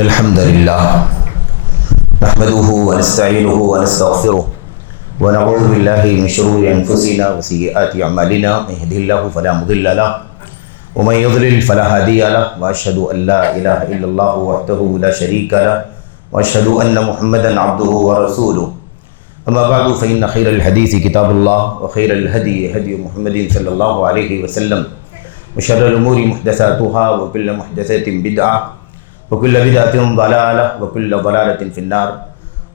إن الحمد لله نحمده ونستعينه ونستغفره ونعوذ بالله من شرور أنفسنا وسيئات أعمالنا من يهده الله فلا مضل له ومن يضلل فلا هادي له وأشهد أن لا إله إلا الله وحده لا شريك له وأشهد أن محمدا عبده ورسوله أما بعد فإن خير الحديث كتاب الله وخير الهدي هدي محمد صلى الله عليه وسلم وشر الأمور محدثاتها وكل محدثة بدعة وكل بدعة ضلالة وكل ضلالة في النار.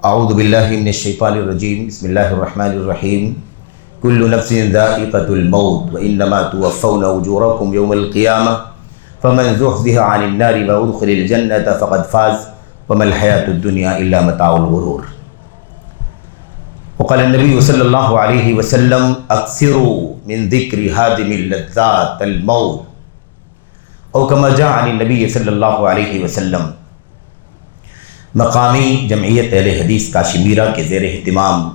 أعوذ بالله من الشيطان الرجيم. بسم الله الرحمن الرحيم. كل نفس ذائقة الموت وإنما توفون أجوركم يوم القيامة فمن زحزح عن النار وأدخل الجنة فقد فاز وما الحياة الدنيا إلا متاع الغرور. وقال النبي صلى الله عليه وسلم أكثروا من ذكر هادم اللذات الموت او كما جاء عن النبی صلی اللہ علیہ وسلم. مقامی جمعیت اہل حدیث کاشمیرہ کے زیر اہتمام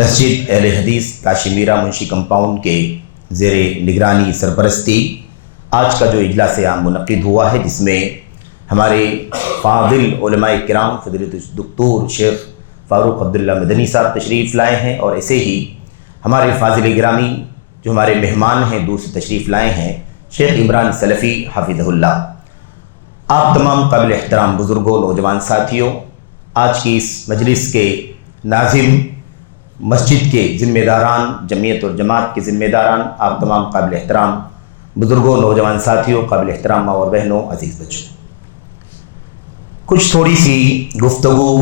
مسجد اہل حدیث کاشمیرہ منشی کمپاؤنڈ کے زیر نگرانی سرپرستی آج کا جو اجلاس عام منعقد ہوا ہے، جس میں ہمارے فاضل علماء کرام فضیلت دکتور شیخ فاروق عبداللہ مدنی صاحب تشریف لائے ہیں، اور ایسے ہی ہمارے فاضل گرامی جو ہمارے مہمان ہیں دور سے تشریف لائے ہیں شیخ عمران سلفی حفظہ اللہ. آپ تمام قابل احترام بزرگوں، نوجوان ساتھیوں، آج کی اس مجلس کے ناظم، مسجد کے ذمہ داران، جمعیت اور جماعت کے ذمہ داران، آپ تمام قابل احترام بزرگوں، نوجوان ساتھیوں، قابل احترام ماں اور بہنوں، عزیز بچوں، کچھ تھوڑی سی گفتگو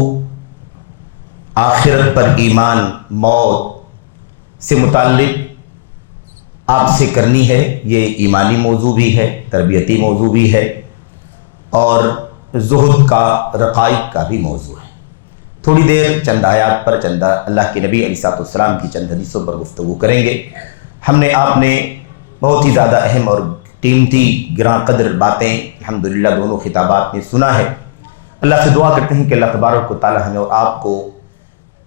آخرت پر ایمان، موت سے متعلق آپ سے کرنی ہے. یہ ایمانی موضوع بھی ہے، تربیتی موضوع بھی ہے، اور زہد کا، رقائق کا بھی موضوع ہے. تھوڑی دیر چند آیات پر، چند اللہ کے نبی علیہ السلام کی چند حدیثوں پر گفتگو کریں گے. ہم نے آپ نے بہت ہی زیادہ اہم اور قیمتی گراں قدر باتیں الحمدللہ دونوں خطابات میں سنا ہے. اللہ سے دعا کرتے ہیں کہ اللہ تبارک و تعالی ہمیں اور آپ کو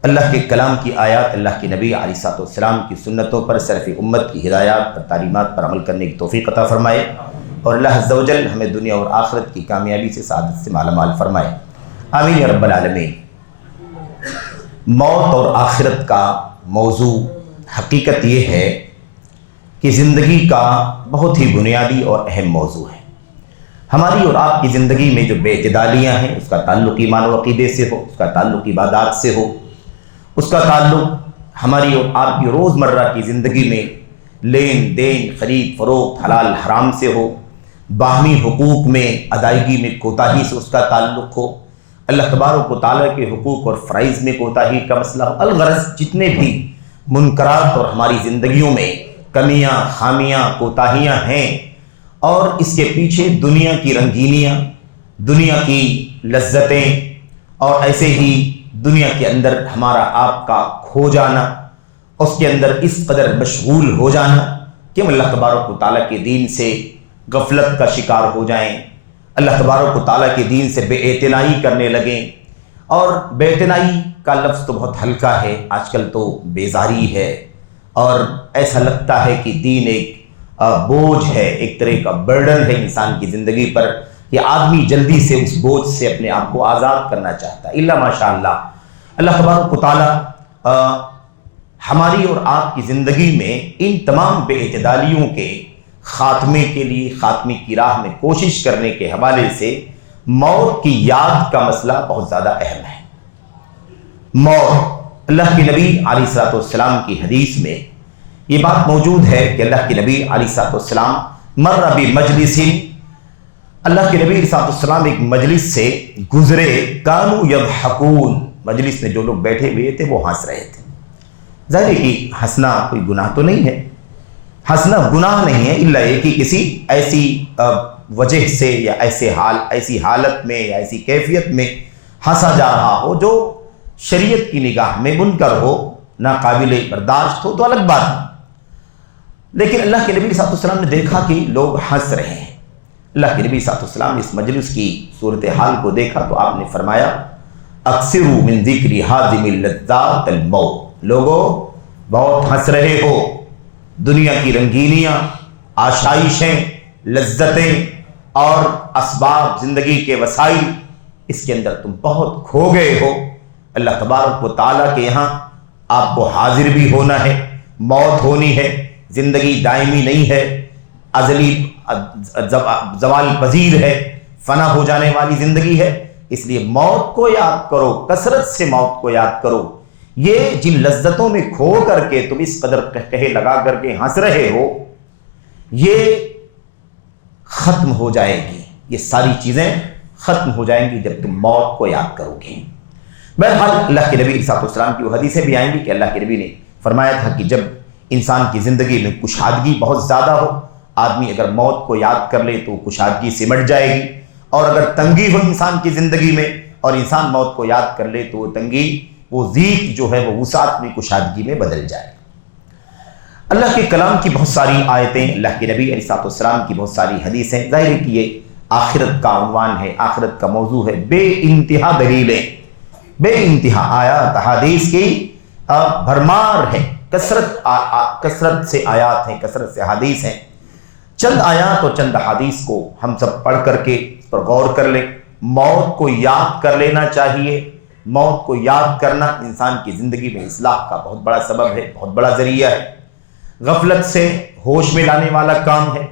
اللہ کے کلام کی آیات، اللہ کے نبی علیہ السلام کی سنتوں پر، سلف امت کی ہدایات پر، تعلیمات پر عمل کرنے کی توفیق عطا فرمائے، اور اللہ عز و جل ہمیں دنیا اور آخرت کی کامیابی سے، سعادت سے مالا مال فرمائے. آمین یا رب العالمین. موت اور آخرت کا موضوع حقیقت یہ ہے کہ زندگی کا بہت ہی بنیادی اور اہم موضوع ہے. ہماری اور آپ کی زندگی میں جو بے اعتدالیاں ہیں، اس کا تعلق ایمان و عقیدے سے ہو، اس کا تعلق عبادات سے ہو، اس کا تعلق ہماری اور آپ کی روزمرہ کی زندگی میں لین دین، خرید فروخت، حلال حرام سے ہو، باہمی حقوق میں ادائیگی میں کوتاہی سے اس کا تعلق ہو، اللہ تبارک و تعالیٰ کے حقوق اور فرائض میں کوتاہی کا مسئلہ ہو، الغرض جتنے بھی منکرات اور ہماری زندگیوں میں کمیاں، خامیاں، کوتاہیاں ہیں، اور اس کے پیچھے دنیا کی رنگینیاں، دنیا کی لذتیں، اور ایسے ہی دنیا کے اندر ہمارا آپ کا کھو جانا، اس کے اندر اس قدر مشغول ہو جانا کہ ہم اللہ تبارک و تعالیٰ کے دین سے غفلت کا شکار ہو جائیں، اللہ تبارک و تعالیٰ کے دین سے بے اعتنائی کرنے لگیں. اور بے اعتنائی کا لفظ تو بہت ہلکا ہے، آج کل تو بیزاری ہے، اور ایسا لگتا ہے کہ دین ایک بوجھ ہے، ایک طرح کا برڈن ہے انسان کی زندگی پر، کہ آدمی جلدی سے اس بوجھ سے اپنے آپ کو آزاد کرنا چاہتا ہے. الا ماشاء اللہ، اللہ تبارک و تعالیٰ ہماری اور آپ کی زندگی میں ان تمام بے اعتدالیوں کے خاتمے کے لیے، خاتمے کی راہ میں کوشش کرنے کے حوالے سے موت کی یاد کا مسئلہ بہت زیادہ اہم ہے. موت، اللہ کے نبی علیہ السلام کی حدیث میں یہ بات موجود ہے کہ اللہ کے نبی علیہ السلام مر بمجلس، اللہ کے نبی علیہ السلام ایک مجلس سے گزرے، کانوا یضحکون، مجلس میں جو لوگ بیٹھے ہوئے تھے وہ ہنس رہے تھے. ظاہر ہے کہ ہنسنا کوئی گناہ تو نہیں ہے، ہنسنا گناہ نہیں ہے، الا یہ کہ کسی ایسی وجہ سے یا ایسی حالت میں یا ایسی کیفیت میں ہنسا جا رہا ہو جو شریعت کی نگاہ میں منکر ہو، ناقابل برداشت ہو، تو الگ بات ہے. لیکن اللہ کے نبی صلی اللہ علیہ وسلم نے دیکھا کہ لوگ ہنس رہے ہیں. اللہ کے نبی صلی اللہ علیہ وسلم اس مجلس کی صورتحال کو دیکھا تو آپ نے فرمایا اکثروا من ذکر ہادم اللذات الموت، لوگوں بہت ہنس رہے ہو، دنیا کی رنگینیاں، آشائشیں، لذتیں اور اسباب، زندگی کے وسائل اس کے اندر تم بہت کھو گئے ہو۔ اللہ تبارک و تعالیٰ کے یہاں آپ کو حاضر بھی ہونا ہے، موت ہونی ہے، زندگی دائمی نہیں ہے، ازلی زوال پذیر ہے، فنا ہو جانے والی زندگی ہے۔ اس لیے موت کو یاد کرو، کثرت سے موت کو یاد کرو۔ یہ جن لذتوں میں کھو کر کے تم اس قدر قہقہے لگا کر کے ہنس رہے ہو، یہ ختم ہو جائے گی، یہ ساری چیزیں ختم ہو جائیں گی جب تم موت کو یاد کرو گے۔ بہرحال اللہ کے نبی علیہ السلام کی وہ حدیثیں بھی آئیں گی کہ اللہ کے نبی نے فرمایا تھا کہ جب انسان کی زندگی میں کشادگی بہت زیادہ ہو، آدمی اگر موت کو یاد کر لے تو کشادگی سمٹ جائے گی، اور اگر تنگی ہو انسان کی زندگی میں اور انسان موت کو یاد کر لے تو وہ تنگی، وہ ضیق جو ہے وہ وسعت میں کشادگی میں بدل جائے۔ اللہ کے کلام کی بہت ساری آیتیں، اللہ کے نبی علیہ السلام کی بہت ساری حدیثیں، ظاہر ہے کہ یہ آخرت کا عنوان ہے، آخرت کا موضوع ہے۔ بے انتہا دلیلیں، بے انتہا آیات حدیث کی بھرمار ہے، کثرت سے آیات ہیں، کثرت سے حدیث ہیں۔ چند آیات اور چند حدیث کو ہم سب پڑھ کر کے اس پر غور کر لیں۔ موت کو یاد کر لینا چاہیے۔ موت کو یاد کرنا انسان کی زندگی میں اصلاح کا بہت بڑا سبب ہے، بہت بڑا ذریعہ ہے۔ غفلت سے ہوش میں لانے والا کام ہے،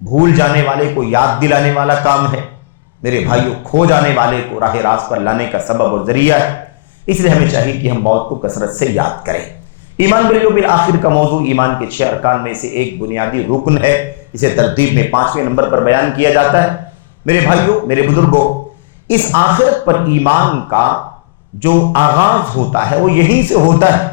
بھول جانے والے کو یاد دلانے والا کام ہے، میرے بھائیوں کھو جانے والے کو راہ راست پر لانے کا سبب اور ذریعہ ہے۔ اس لیے ہمیں چاہیے کہ ہم موت کو کثرت سے یاد کریں۔ ایمان بالیوم بالآخر کا موضوع ایمان کے 6 ارکان میں سے ایک بنیادی رکن ہے، اسے ترتیب میں 5ویں نمبر پر بیان کیا جاتا ہے۔ میرے بھائیوں، میرے بزرگوں، اس آخرت پر ایمان کا جو آغاز ہوتا ہے وہ یہیں سے ہوتا ہے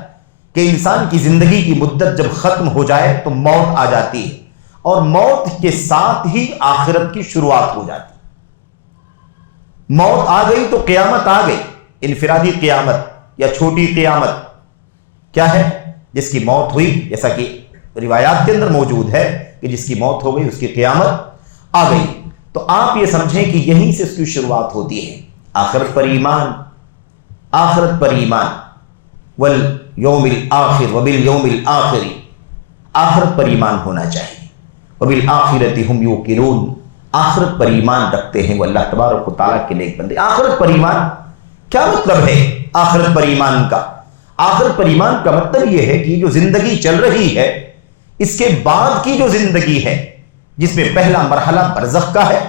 کہ انسان کی زندگی کی مدت جب ختم ہو جائے تو موت آ جاتی ہے، اور موت کے ساتھ ہی آخرت کی شروعات ہو جاتی ہے۔ موت آ گئی تو قیامت آ گئی، انفرادی قیامت یا چھوٹی قیامت کیا ہے؟ جس کی موت ہوئی، جیسا کہ روایات کے اندر موجود ہے کہ جس کی موت ہو گئی اس کی قیامت آ گئی۔ تو آپ یہ سمجھیں کہ یہیں سے اس کی شروعات ہوتی ہے۔ آخرت پر ایمان، آخرت پر ایمان، والیوم الآخر وبالیوم الآخر، آخرت پر ایمان ہونا چاہیے۔ وبالآخرۃ ھم یوقنون، آخرت پر ایمان رکھتے ہیں وہ اللہ تبارک و تعالیٰ کے نیک بندے۔ آخرت پر ایمان کیا مطلب ہے؟ آخرت پر ایمان کا، آخرت پر ایمان کا مطلب یہ ہے کہ جو زندگی چل رہی ہے، اس کے بعد کی جو زندگی ہے، جس میں پہلا مرحلہ برزخ کا ہے،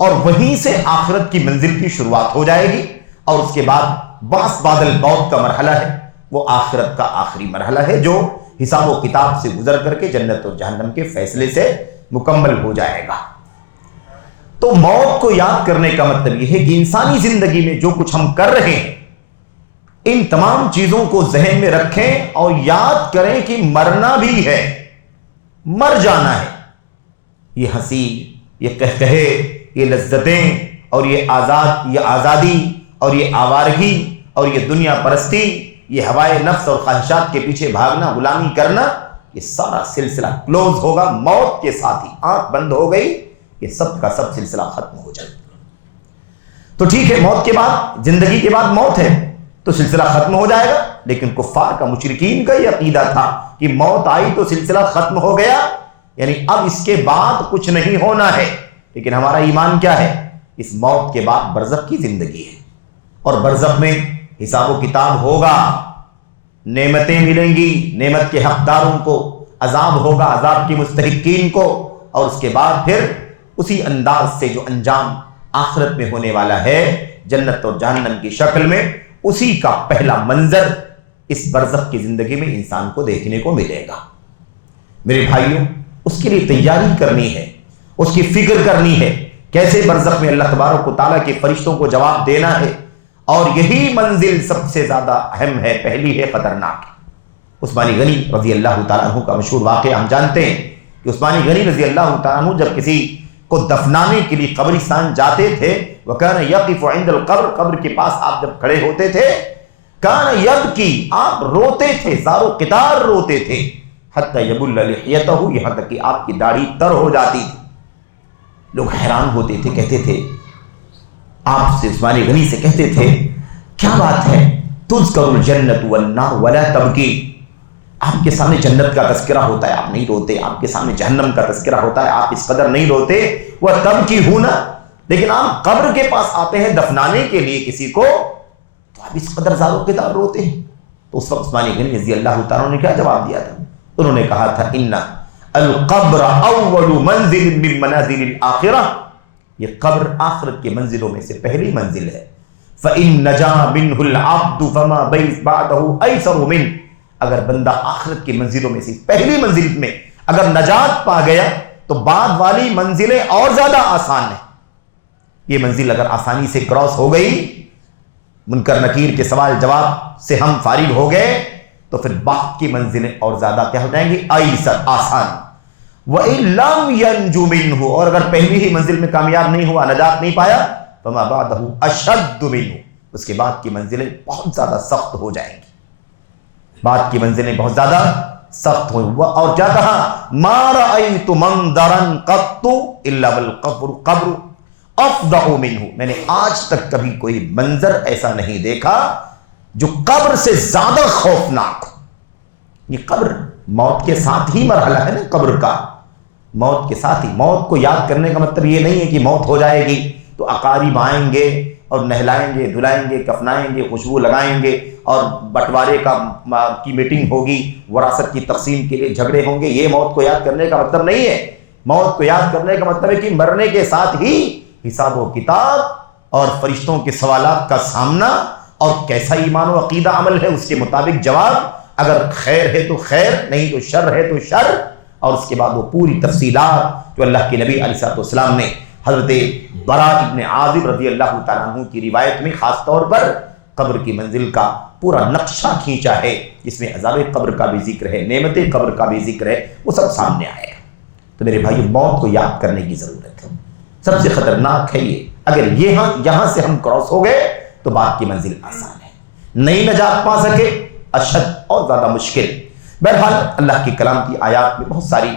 اور وہیں سے آخرت کی منزل کی شروعات ہو جائے گی، اور اس کے بعد بعث بعد الموت کا مرحلہ ہے، وہ آخرت کا آخری مرحلہ ہے جو حساب و کتاب سے گزر کر کے جنت اور جہنم کے فیصلے سے مکمل ہو جائے گا۔ تو موت کو یاد کرنے کا مطلب یہ ہے کہ انسانی زندگی میں جو کچھ ہم کر رہے ہیں، ان تمام چیزوں کو ذہن میں رکھیں اور یاد کریں کہ مرنا بھی ہے، مر جانا ہے۔ یہ ہنسی، یہ قہقہے، یہ لذتیں، اور یہ آزادی اور یہ آوارگی اور یہ دنیا پرستی، یہ ہوائے نفس اور خواہشات کے پیچھے بھاگنا، غلامی کرنا، یہ سارا سلسلہ کلوز ہوگا موت کے ساتھ ہی۔ آنکھ بند ہو گئی، یہ سب کا سب سلسلہ ختم ہو جائے۔ تو ٹھیک ہے، موت کے بعد، زندگی کے بعد موت ہے تو سلسلہ ختم ہو جائے گا، لیکن کفار کا، مشرکین کا یہ عقیدہ تھا کہ موت آئی تو سلسلہ ختم ہو گیا، یعنی اب اس کے بعد کچھ نہیں ہونا ہے۔ لیکن ہمارا ایمان کیا ہے؟ اس موت کے بعد برزخ کی زندگی ہے، اور برزخ میں حساب و کتاب ہوگا، نعمتیں ملیں گی نعمت کے حقداروں کو، عذاب ہوگا عذاب کی مستحقین کو، اور اس کے بعد پھر اسی انداز سے جو انجام آخرت میں ہونے والا ہے جنت اور جہنم کی شکل میں، اسی کا پہلا منظر اس برزخ کی زندگی میں انسان کو دیکھنے کو ملے گا۔ میرے بھائیوں، اس کے لیے تیاری کرنی ہے، اس کی فکر کرنی ہے، کیسے برزخ میں اللہ تبارک و تعالیٰ کے فرشتوں کو جواب دینا ہے، اور یہی منزل سب سے زیادہ اہم ہے، پہلی ہے خطرناک۔ عثمانی غنی رضی اللہ تعالیٰ عنہ کا مشہور واقعہ ہم جانتے ہیں کہ عثمانی غنی رضی اللہ تعالیٰ عنہ جب کسی کو دفنانے کے لیے قبرستان جاتے تھے، وَكَانَ يَقِفُ عِنْدَ الْقَبْرِ، قبر کے پاس آپ جب کھڑے ہوتے تھے، كَانَ يَبْكِي، آپ روتے تھے، زار و قطار روتے تھے، حَتَّى يَبُلَّ لِحْيَتَهُ، یہاں تک کہ آپ کی داڑھی تر ہو جاتی تھی۔ لوگ حیران ہوتے تھے، کہتے تھے آپ سے، عثمانی غنی سے کہتے تھے کیا بات ہے، تُذْكَرُ الْجَنَّةُ وَالنَّارُ وَلَا تَبْكِي، آپ کے سامنے جنت کا تذکرہ ہوتا ہے آپ نہیں روتے، آپ کے سامنے جہنم کا تذکرہ ہوتا ہے آپ اس قدر نہیں روتے، وَتَبْكِي هُنَا، لیکن آپ قبر کے پاس آتے ہیں دفنانے کے لیے کسی کو تو آپ اس قدر زاروں کے دار روتے ہیں. تو اس وقت عثمان غنی رضی اللہ تعالیٰ نے کیا جواب دیا تھا؟ انہوں نے کہا تھا ان القبر اول منزل من منازل الاخرہ، یہ قبر آخرت کے منزلوں میں سے پہلی منزل ہے. فإن نجا منه العبد فما بعده ایسر منه، اگر بندہ آخرت کی منزلوں میں سے پہلی منزل میں اگر نجات پا گیا تو بعد والی منزلیں اور زیادہ آسان ہیں. یہ منزل اگر آسانی سے کراس ہو گئی، منکر نکیر کے سوال جواب سے ہم فارغ ہو گئے، تو پھر بعد کی منزلیں اور زیادہ کیا ہو جائیں گی؟ ایسر، آسان. وَإِن لَمْ يَنْجُ مِنْهُ، اور اگر پہلی ہی منزل میں کامیاب نہیں ہوا، نجات نہیں پایا، فَمَا بَعْدَهُ أَشَدُّ مِنْهُ، اس کے بعد کی منزلیں بہت زیادہ سخت ہو جائیں گی. بعد کی منزلیں بہت زیادہ سخت ہوئی. اور کیا کہا؟ مَا رَأَيْتُ مَنْظَرًا قَطُّ إِلَّا وَالْقَبْرُ أَفْضَعُ مِنْهُ، میں نے آج تک کبھی کوئی منظر ایسا نہیں دیکھا جو قبر سے زیادہ خوفناک ہو. یہ قبر موت کے ساتھ ہی مرحلہ ہے نا، قبر کا موت کے ساتھ ہی. موت کو یاد کرنے کا مطلب یہ نہیں ہے کہ موت ہو جائے گی تو اقارب آئیں گے اور نہلائیں گے، دھلائیں گے، کفنائیں گے، خوشبو لگائیں گے اور بٹوارے کی میٹنگ ہوگی، وراثت کی تقسیم کے لیے جھگڑے ہوں گے. یہ موت کو یاد کرنے کا مطلب نہیں ہے. موت کو یاد کرنے کا مطلب ہے کہ مرنے کے ساتھ ہی حساب و کتاب اور فرشتوں کے سوالات کا سامنا، اور کیسا ایمان و عقیدہ عمل ہے اس کے مطابق جواب. اگر خیر ہے تو خیر، نہیں تو شر ہے تو شر. اور اس کے بعد وہ پوری تفصیلات جو اللہ کے نبی علیہ السلام نے حضرت براء ابن عازب رضی اللہ تعالیٰ عنہ کی روایت میں خاص طور پر قبر کی منزل کا پورا نقشہ کھینچا ہے، جس میں عذاب قبر کا بھی ذکر ہے، نعمت قبر کا بھی ذکر ہے، وہ سب سامنے آئے گا. تو میرے بھائی، موت کو یاد کرنے کی ضرورت ہے. سب سے خطرناک ہے یہ. اگر یہاں سے ہم کراس ہو گئے تو بعد کی منزل آسان ہے. نہیں نجات پا سکے، اشد اور زیادہ مشکل. بہرحال اللہ کے کلام کی آیات میں بہت ساری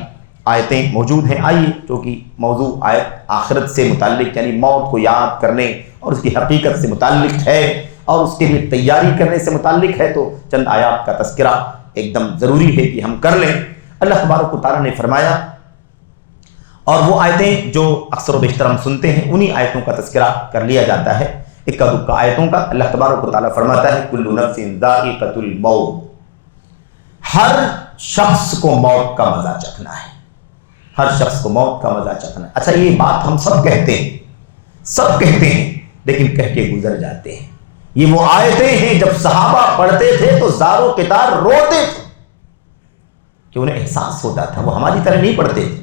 آیتیں موجود ہیں. آئیے، چونکہ موضوع آیت آخرت سے متعلق یعنی موت کو یاد کرنے اور اس کی حقیقت سے متعلق ہے اور اس کے لیے تیاری کرنے سے متعلق ہے، تو چند آیات کا تذکرہ ایک دم ضروری ہے کہ ہم کر لیں. اللہ تبارک و تعالیٰ نے فرمایا، اور وہ آیتیں جو اکثر و بیشتر ہم سنتے ہیں انہی آیتوں کا تذکرہ کر لیا جاتا ہے، اکا دکا آیتوں کا. اللہ تبارک و تعالیٰ فرماتا ہے کل نفس ذائقۃ الموت، ہر شخص کو موت کا مزہ چکھنا ہے. ہر شخص کو موت کا مزہ چکھنا ہے. اچھا، یہ بات ہم سب کہتے ہیں لیکن کہہ کے گزر جاتے ہیں. یہ وہ آیتیں ہیں جب صحابہ پڑھتے تھے تو زاروں کے تار روتے تھے کہ انہیں احساس ہوتا تھا. وہ ہماری طرح نہیں پڑھتے تھے.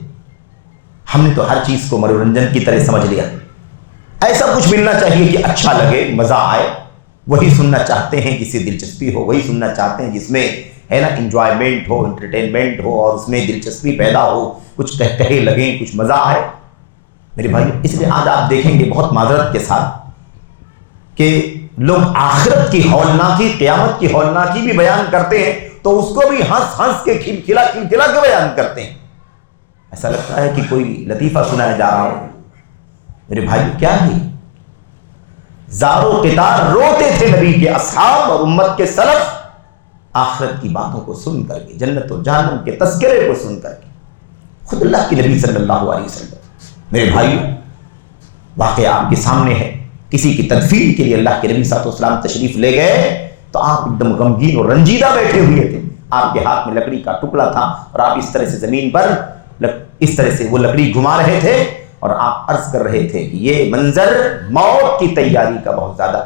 ہم نے تو ہر چیز کو منورنجن کی طرح سمجھ لیا. ایسا کچھ ملنا چاہیے کہ اچھا لگے، مزہ آئے، وہی سننا چاہتے ہیں، جس سے دلچسپی ہو وہی سننا چاہتے ہیں، جس میں ہے نا انجوائمنٹ ہو، انٹرٹینمنٹ ہو اور اس میں دلچسپی پیدا ہو، کچھ کہے لگیں، کچھ مزہ آئے. میرے بھائی، اس لیے آج آپ دیکھیں گے بہت معذرت کے ساتھ کہ لوگ آخرت کی ہولناکی، قیامت کی ہولناکی بھی بیان کرتے ہیں تو اس کو بھی ہنس کے کھلکھلا کے بیان کرتے ہیں. ایسا لگتا ہے کہ کوئی لطیفہ سنایا جا رہا ہو. میرے بھائی، کیا ہے؟ زار و قطار روتے تھے نبی کے اصحاب اور امت کے سلف آخرت کی باتوں کو سن کر کے، جنت و جہنم کے تذکرے کو سن کر کے. خود اللہ کے نبی صلی اللہ علیہ وسلم، میرے بھائی، واقعہ آپ کے سامنے ہے. کسی کی تدفین کے لیے اللہ کے نبی صلی اللہ علیہ وسلم تشریف لے گئے تو آپ ایک دم غمگین اور رنجیدہ بیٹھے ہوئے تھے. آپ کے ہاتھ میں لکڑی کا ٹکڑا تھا اور آپ اس طرح سے زمین پر اس طرح سے وہ لکڑی گھما رہے تھے اور آپ عرض کر رہے تھے کہ یہ منظر موت کی تیاری کا بہت زیادہ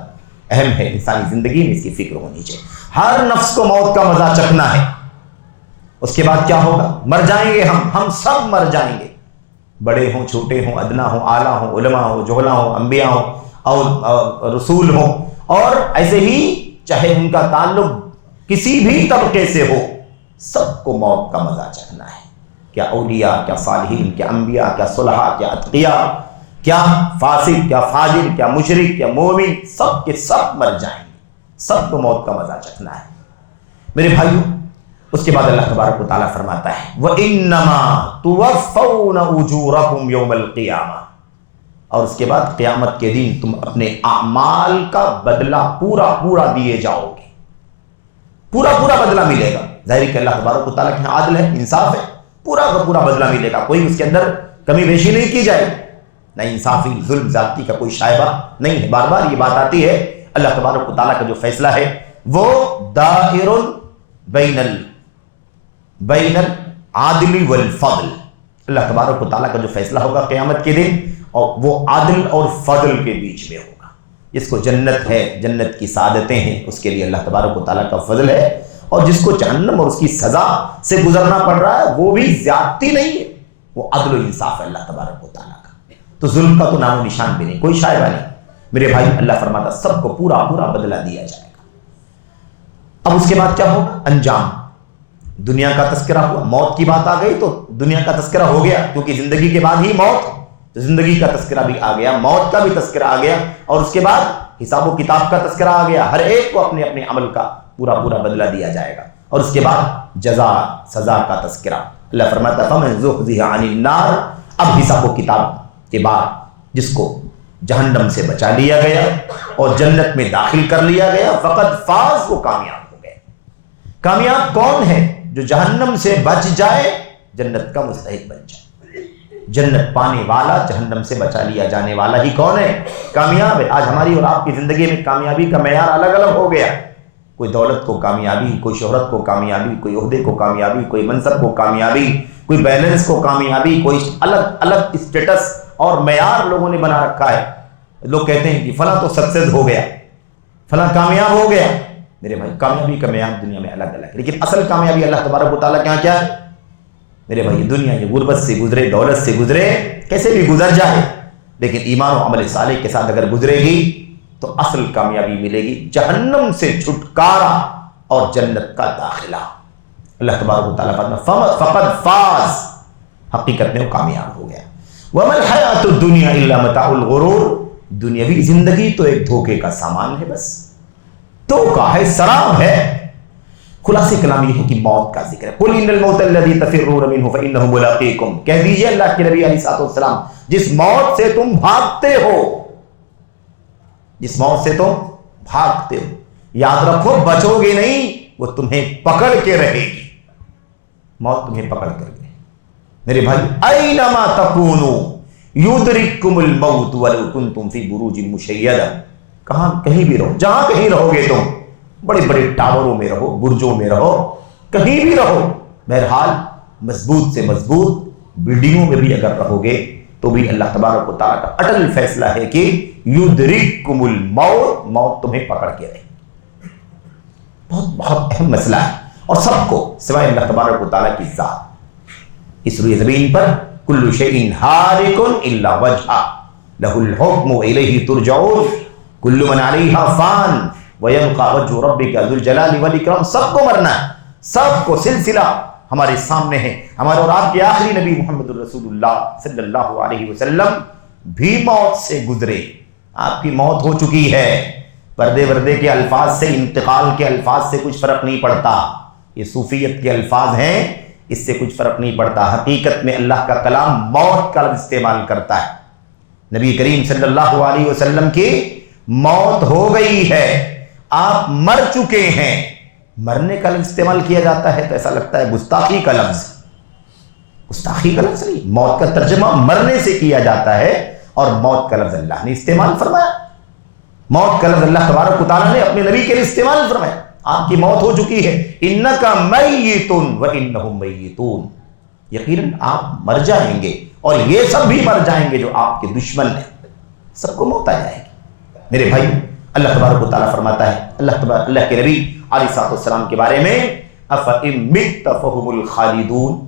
اہم ہے. انسانی زندگی میں اس کی فکر ہونی چاہیے. ہر نفس کو موت کا مزہ چکھنا ہے. اس کے بعد کیا ہوگا؟ مر جائیں گے، ہم سب مر جائیں گے. بڑے ہوں، چھوٹے ہوں، ادنا ہوں، اعلیٰ ہوں، علماء ہوں، جہلا ہوں، انبیاء ہوں اور رسول ہوں، اور ایسے ہی چاہے ان کا تعلق کسی بھی طبقے سے ہو، سب کو موت کا مزہ چکھنا ہے. کیا اولیاء، کیا صالحین، کیا انبیاء، کیا صلحاء، کیا اتقیاء، کیا فاسق، کیا فاجر، کیا مشرک، کیا مومن، سب کے سب مر جائیں گے. سب کو موت کا مزہ چکھنا ہے. میرے بھائیو، اس کے بعد اللہ تبارک و تعالیٰ فرماتا ہے وَإِنَّمَا تُوَفَّوْنَ أُجُورَكُمْ يَوْمَ الْقِيَامَةِ، اور اس کے بعد قیامت کے دن تم اپنے اعمال کا بدلہ پورا دیے جاؤ گے. پورا بدلہ ملے گا. ظاہر کہ اللہ تبارک و تعالیٰ کے عادل ہے، انصاف ہے. پورا بدلہ ملے گا. کوئی اس کے اندر کمی بیشی نہیں کی جائے. نہ انصافی ظلم زیادتی کا کوئی شائبہ نہیں ہے. بار بار یہ بات آتی ہے اللہ تبارک و تعالیٰ کا جو فیصلہ ہے وہ دائر بین العدل والفضل. اللہ تبارک و تعالیٰ کا جو فیصلہ ہوگا قیامت کے دن اور وہ عدل اور فضل کے بیچ میں ہوگا. جس کو جنت ہے، جنت کی سعادتیں ہیں، اس کے لیے اللہ تبارک و تعالیٰ کا فضل ہے، اور جس کو جہنم اور اس کی سزا سے گزرنا پڑ رہا ہے وہ بھی زیادتی نہیں ہے، وہ عدل و انصاف ہے اللہ تبارک و تعالیٰ کا. تو ظلم کا تو نام و نشان بھی نہیں، کوئی شائبہ نہیں. میرے بھائی اللہ فرماتا سب کو پورا پورا بدلہ دیا جائے گا. اب اس کے بعد کیا ہوگا؟ انجام. دنیا کا تذکرہ ہوا، موت کی بات آ گئی تو دنیا کا تذکرہ ہو گیا، کیونکہ زندگی کے بعد ہی موت، تو زندگی کا تذکرہ بھی آ گیا، موت کا بھی تذکرہ آ گیا، اور اس کے بعد حساب و کتاب کا تذکرہ آ گیا. ہر ایک کو اپنے اپنے عمل کا پورا پورا بدلہ دیا جائے گا. اور اس کے بعد جزا، سزا کا تذکرہ. اللہ فرماتا ہے فَمَنْ زُحْزِحَ عَنِ النَّارِ. اب حساب و کتاب کے بعد جس کو جہنم سے بچا لیا گیا اور جنت میں داخل کر لیا گیا، فقط فاز، وہ کامیاب ہو گئے. کامیاب کون ہے؟ جو جہنم سے بچ جائے، جنت کا مستحق بن جائے. جنت پانے والا، جہنم سے بچا لیا جانے والا ہی کون ہے؟ کامیاب ہے. آج ہماری اور آپ کی زندگی میں کامیابی کا معیار الگ الگ ہو گیا. کوئی دولت کو کامیابی، کوئی شہرت کو کامیابی، کوئی عہدے کو کامیابی، کوئی منصب کو کامیابی، کوئی بیلنس کو کامیابی، کوئی الگ الگ اسٹیٹس اور معیار لوگوں نے بنا رکھا ہے. لوگ کہتے ہیں کہ فلاں تو سکسیس ہو گیا، فلاں کامیاب ہو گیا. میرے بھائی کامیابی کا معیار دنیا میں الگ الگ ہے، لیکن اصل کامیابی اللہ تبارک و تعالیٰ کے یہاں کیا ہے؟ میرے بھائی دنیا یہ غربت سے گزرے، دولت سے گزرے، کیسے بھی گزر جائے، لیکن ایمان و عمل صالح کے ساتھ اگر گزرے گی تو اصل کامیابی ملے گی، جہنم سے چھٹکارا اور جنت کا داخلہ. اللہ تبارک و تعالیٰ فرماتا فقد فاز، حقیقت میں وہ کامیاب ہو گیا. وَمَا الْحَيَاةُ الدُّنْيَا إِلَّا مَتَاعُ الْغُرُورِ. دنیاوی زندگی تو ایک دھوکے کا سامان ہے، بس دھوکا ہے، سراب ہے. خلاصہ کلام یہ ہے کہ موت کا ذکر ہے. قُلْ إِنَّ الْمَوْتَ الَّذِي تَفِرُّونَ مِنْهُ فَإِنَّهُ مُلَاقِيكُمْ. کہہ دیجئے اللہ کے نبی علیہ الصلوۃ والسلام، جس موت سے تم بھاگتے ہو، جس موت سے تم بھاگتے ہو، یاد رکھو بچو گے نہیں، وہ تمہیں پکڑ کے رہے گی. موت تمہیں پکڑ کر گئے. میرے بھائی اینما تکونوا یدرککم الموت ولو کنتم فی بروج مشیدہ. کہاں کہیں بھی رہو، جہاں کہیں رہو گے تم، بڑے بڑے ٹاوروں میں رہو، برجوں میں رہو، کہیں بھی رہو، بہرحال مضبوط سے مضبوط بلڈنگوں میں بھی اگر رہو گے تو بھی اللہ تبارک و تعالیٰ کا اٹل فیصلہ ہے کہ یدرککم الموت، موت تمہیں پکڑ کے رہے. بہت بہت اہم مسئلہ ہے، اور سب کو سوائے اللہ تبارک و تعالیٰ کی ذات اس روئے زمین پر کل شیء ہالک الا وجہہ لہ الحکم الیہ ترجعون کل من علیہا فان ویبقى وجہ ربک ذو الجلال والاکرام. سب کو مرنا ہے، سب کو، سلسلہ ہمارے سامنے ہے. ہمارے اور آپ کے آخری نبی محمد الرسول اللہ صلی اللہ علیہ وسلم بھی موت سے گزرے. آپ کی موت ہو چکی ہے. پردے وردے کے الفاظ سے، انتقال کے الفاظ سے کچھ فرق نہیں پڑتا. یہ صوفیت کے الفاظ ہیں، اس سے کچھ فرق نہیں پڑتا. حقیقت میں اللہ کا کلام موت کا لفظ استعمال کرتا ہے. نبی کریم صلی اللہ علیہ وسلم کی موت ہو گئی ہے، آپ مر چکے ہیں. مرنے کا لفظ استعمال کیا جاتا ہے تو ایسا لگتا ہے گستاخی کا لفظ. گستاخی کا لفظ نہیں، موت کا ترجمہ مرنے سے کیا جاتا ہے، اور موت کا لفظ اللہ نے استعمال فرمایا. موت کا لفظ اللہ تبارک و تعالیٰ نے اپنے نبی کے لیے استعمال فرمایا. آپ کی موت ہو چکی ہے. انک میت وانہم میتون. یقیناً آپ مر جائیں گے اور یہ سب بھی مر جائیں گے جو آپ کے دشمن ہیں. سب کو موت آ جائے گی. میرے بھائی اللہ تبارک و تعالیٰ فرماتا ہے اللہ کے نبی علیہ الصلوۃ والسلام کے بارے میں افإن مت فهم الخالدون.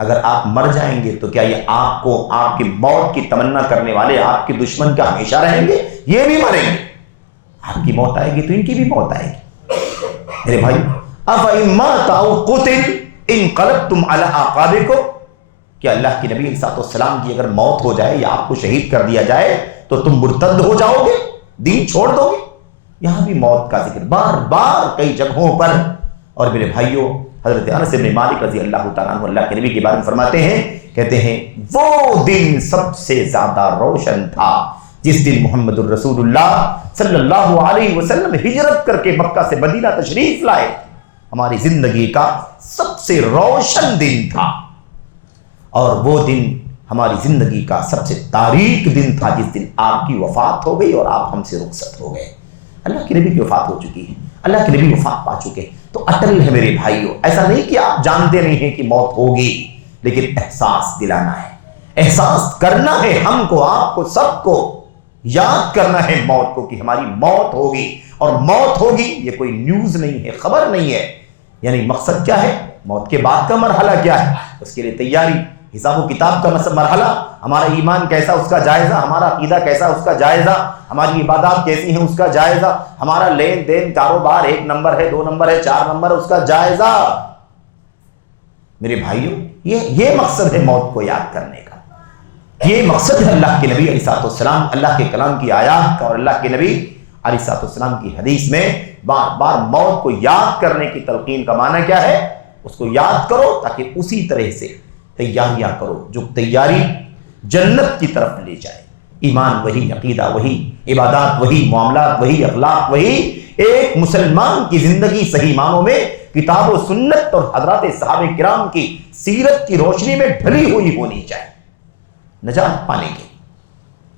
اگر آپ مر جائیں گے تو کیا یہ آپ کو، آپ کی موت کی تمنا کرنے والے آپ کے دشمن کا ہمیشہ رہیں گے؟ یہ بھی مریں گے. آپ کی موت آئے گی تو ان کی بھی موت آئے گی. میرے بھائی افإن مات او قتل انقلبتم علی اعقابکم. کہ اللہ کے نبی علیہ السلام کی اگر موت ہو جائے یا آپ کو شہید کر دیا جائے تو تم مرتد ہو جاؤ گے، دین چھوڑ دو گے. یہاں بھی موت کا ذکر بار بار کئی جگہوں پر. اور میرے بھائیوں حضرت انس بن مالک رضی اللہ تعالیٰ عنہ اللہ کے نبی کے بارے میں فرماتے ہیں، کہتے ہیں وہ دن سب سے زیادہ روشن تھا جس دن محمد الرسول اللہ صلی اللہ علیہ وسلم ہجرت کر کے مکہ سے مدینہ تشریف لائے. ہماری زندگی کا سب سے روشن دن تھا. اور وہ دن ہماری زندگی کا سب سے تاریک دن تھا جس دن آپ کی وفات ہو گئی اور آپ ہم سے رخصت ہو گئے۔ اللہ کے نبی کی وفات ہو چکی ہے، اللہ کے نبی وفات پا چکے، تو اٹل ہے میرے بھائیوں۔ ایسا نہیں کہ آپ جانتے نہیں ہیں کہ موت ہوگی، لیکن احساس دلانا ہے، احساس کرنا ہے، ہم کو، آپ کو، سب کو یاد کرنا ہے موت کو، کہ ہماری موت ہوگی، اور موت ہوگی یہ کوئی نیوز نہیں ہے، خبر نہیں ہے۔ یعنی مقصد کیا ہے؟ موت کے بعد کا مرحلہ کیا ہے، اس کے لیے تیاری، حساب و کتاب کا مرحلہ، ہمارا ایمان کیسا اس کا جائزہ، ہمارا عقیدہ کیسا اس کا جائزہ، ہماری عبادات کیسی ہیں اس کا جائزہ، ہمارا لین دین کاروبار 1 نمبر ہے، 2 نمبر ہے، 4 نمبر ہے، اس کا جائزہ۔ میرے بھائیوں، یہ مقصد ہے موت کو یاد کرنے کا، یہ مقصد ہے اللہ کے نبی علیہ السلام، اللہ کے کلام کی آیات کا اور اللہ کے نبی علیہ السلام کی حدیث میں بار بار موت کو یاد کرنے کی تلقین کا معنی کیا ہے؟ اس کو یاد کرو تاکہ اسی طرح سے تیاریاں کرو جو تیاری جنت کی طرف لے جائے۔ ایمان وہی، عقیدہ وہی، عبادات وہی، معاملات وہی، اخلاق وہی۔ ایک مسلمان کی زندگی صحیح معنوں میں کتاب و سنت اور حضرات صحابہ کرام کی سیرت کی روشنی میں ڈھلی ہوئی ہونی چاہیے نجات پانے کی،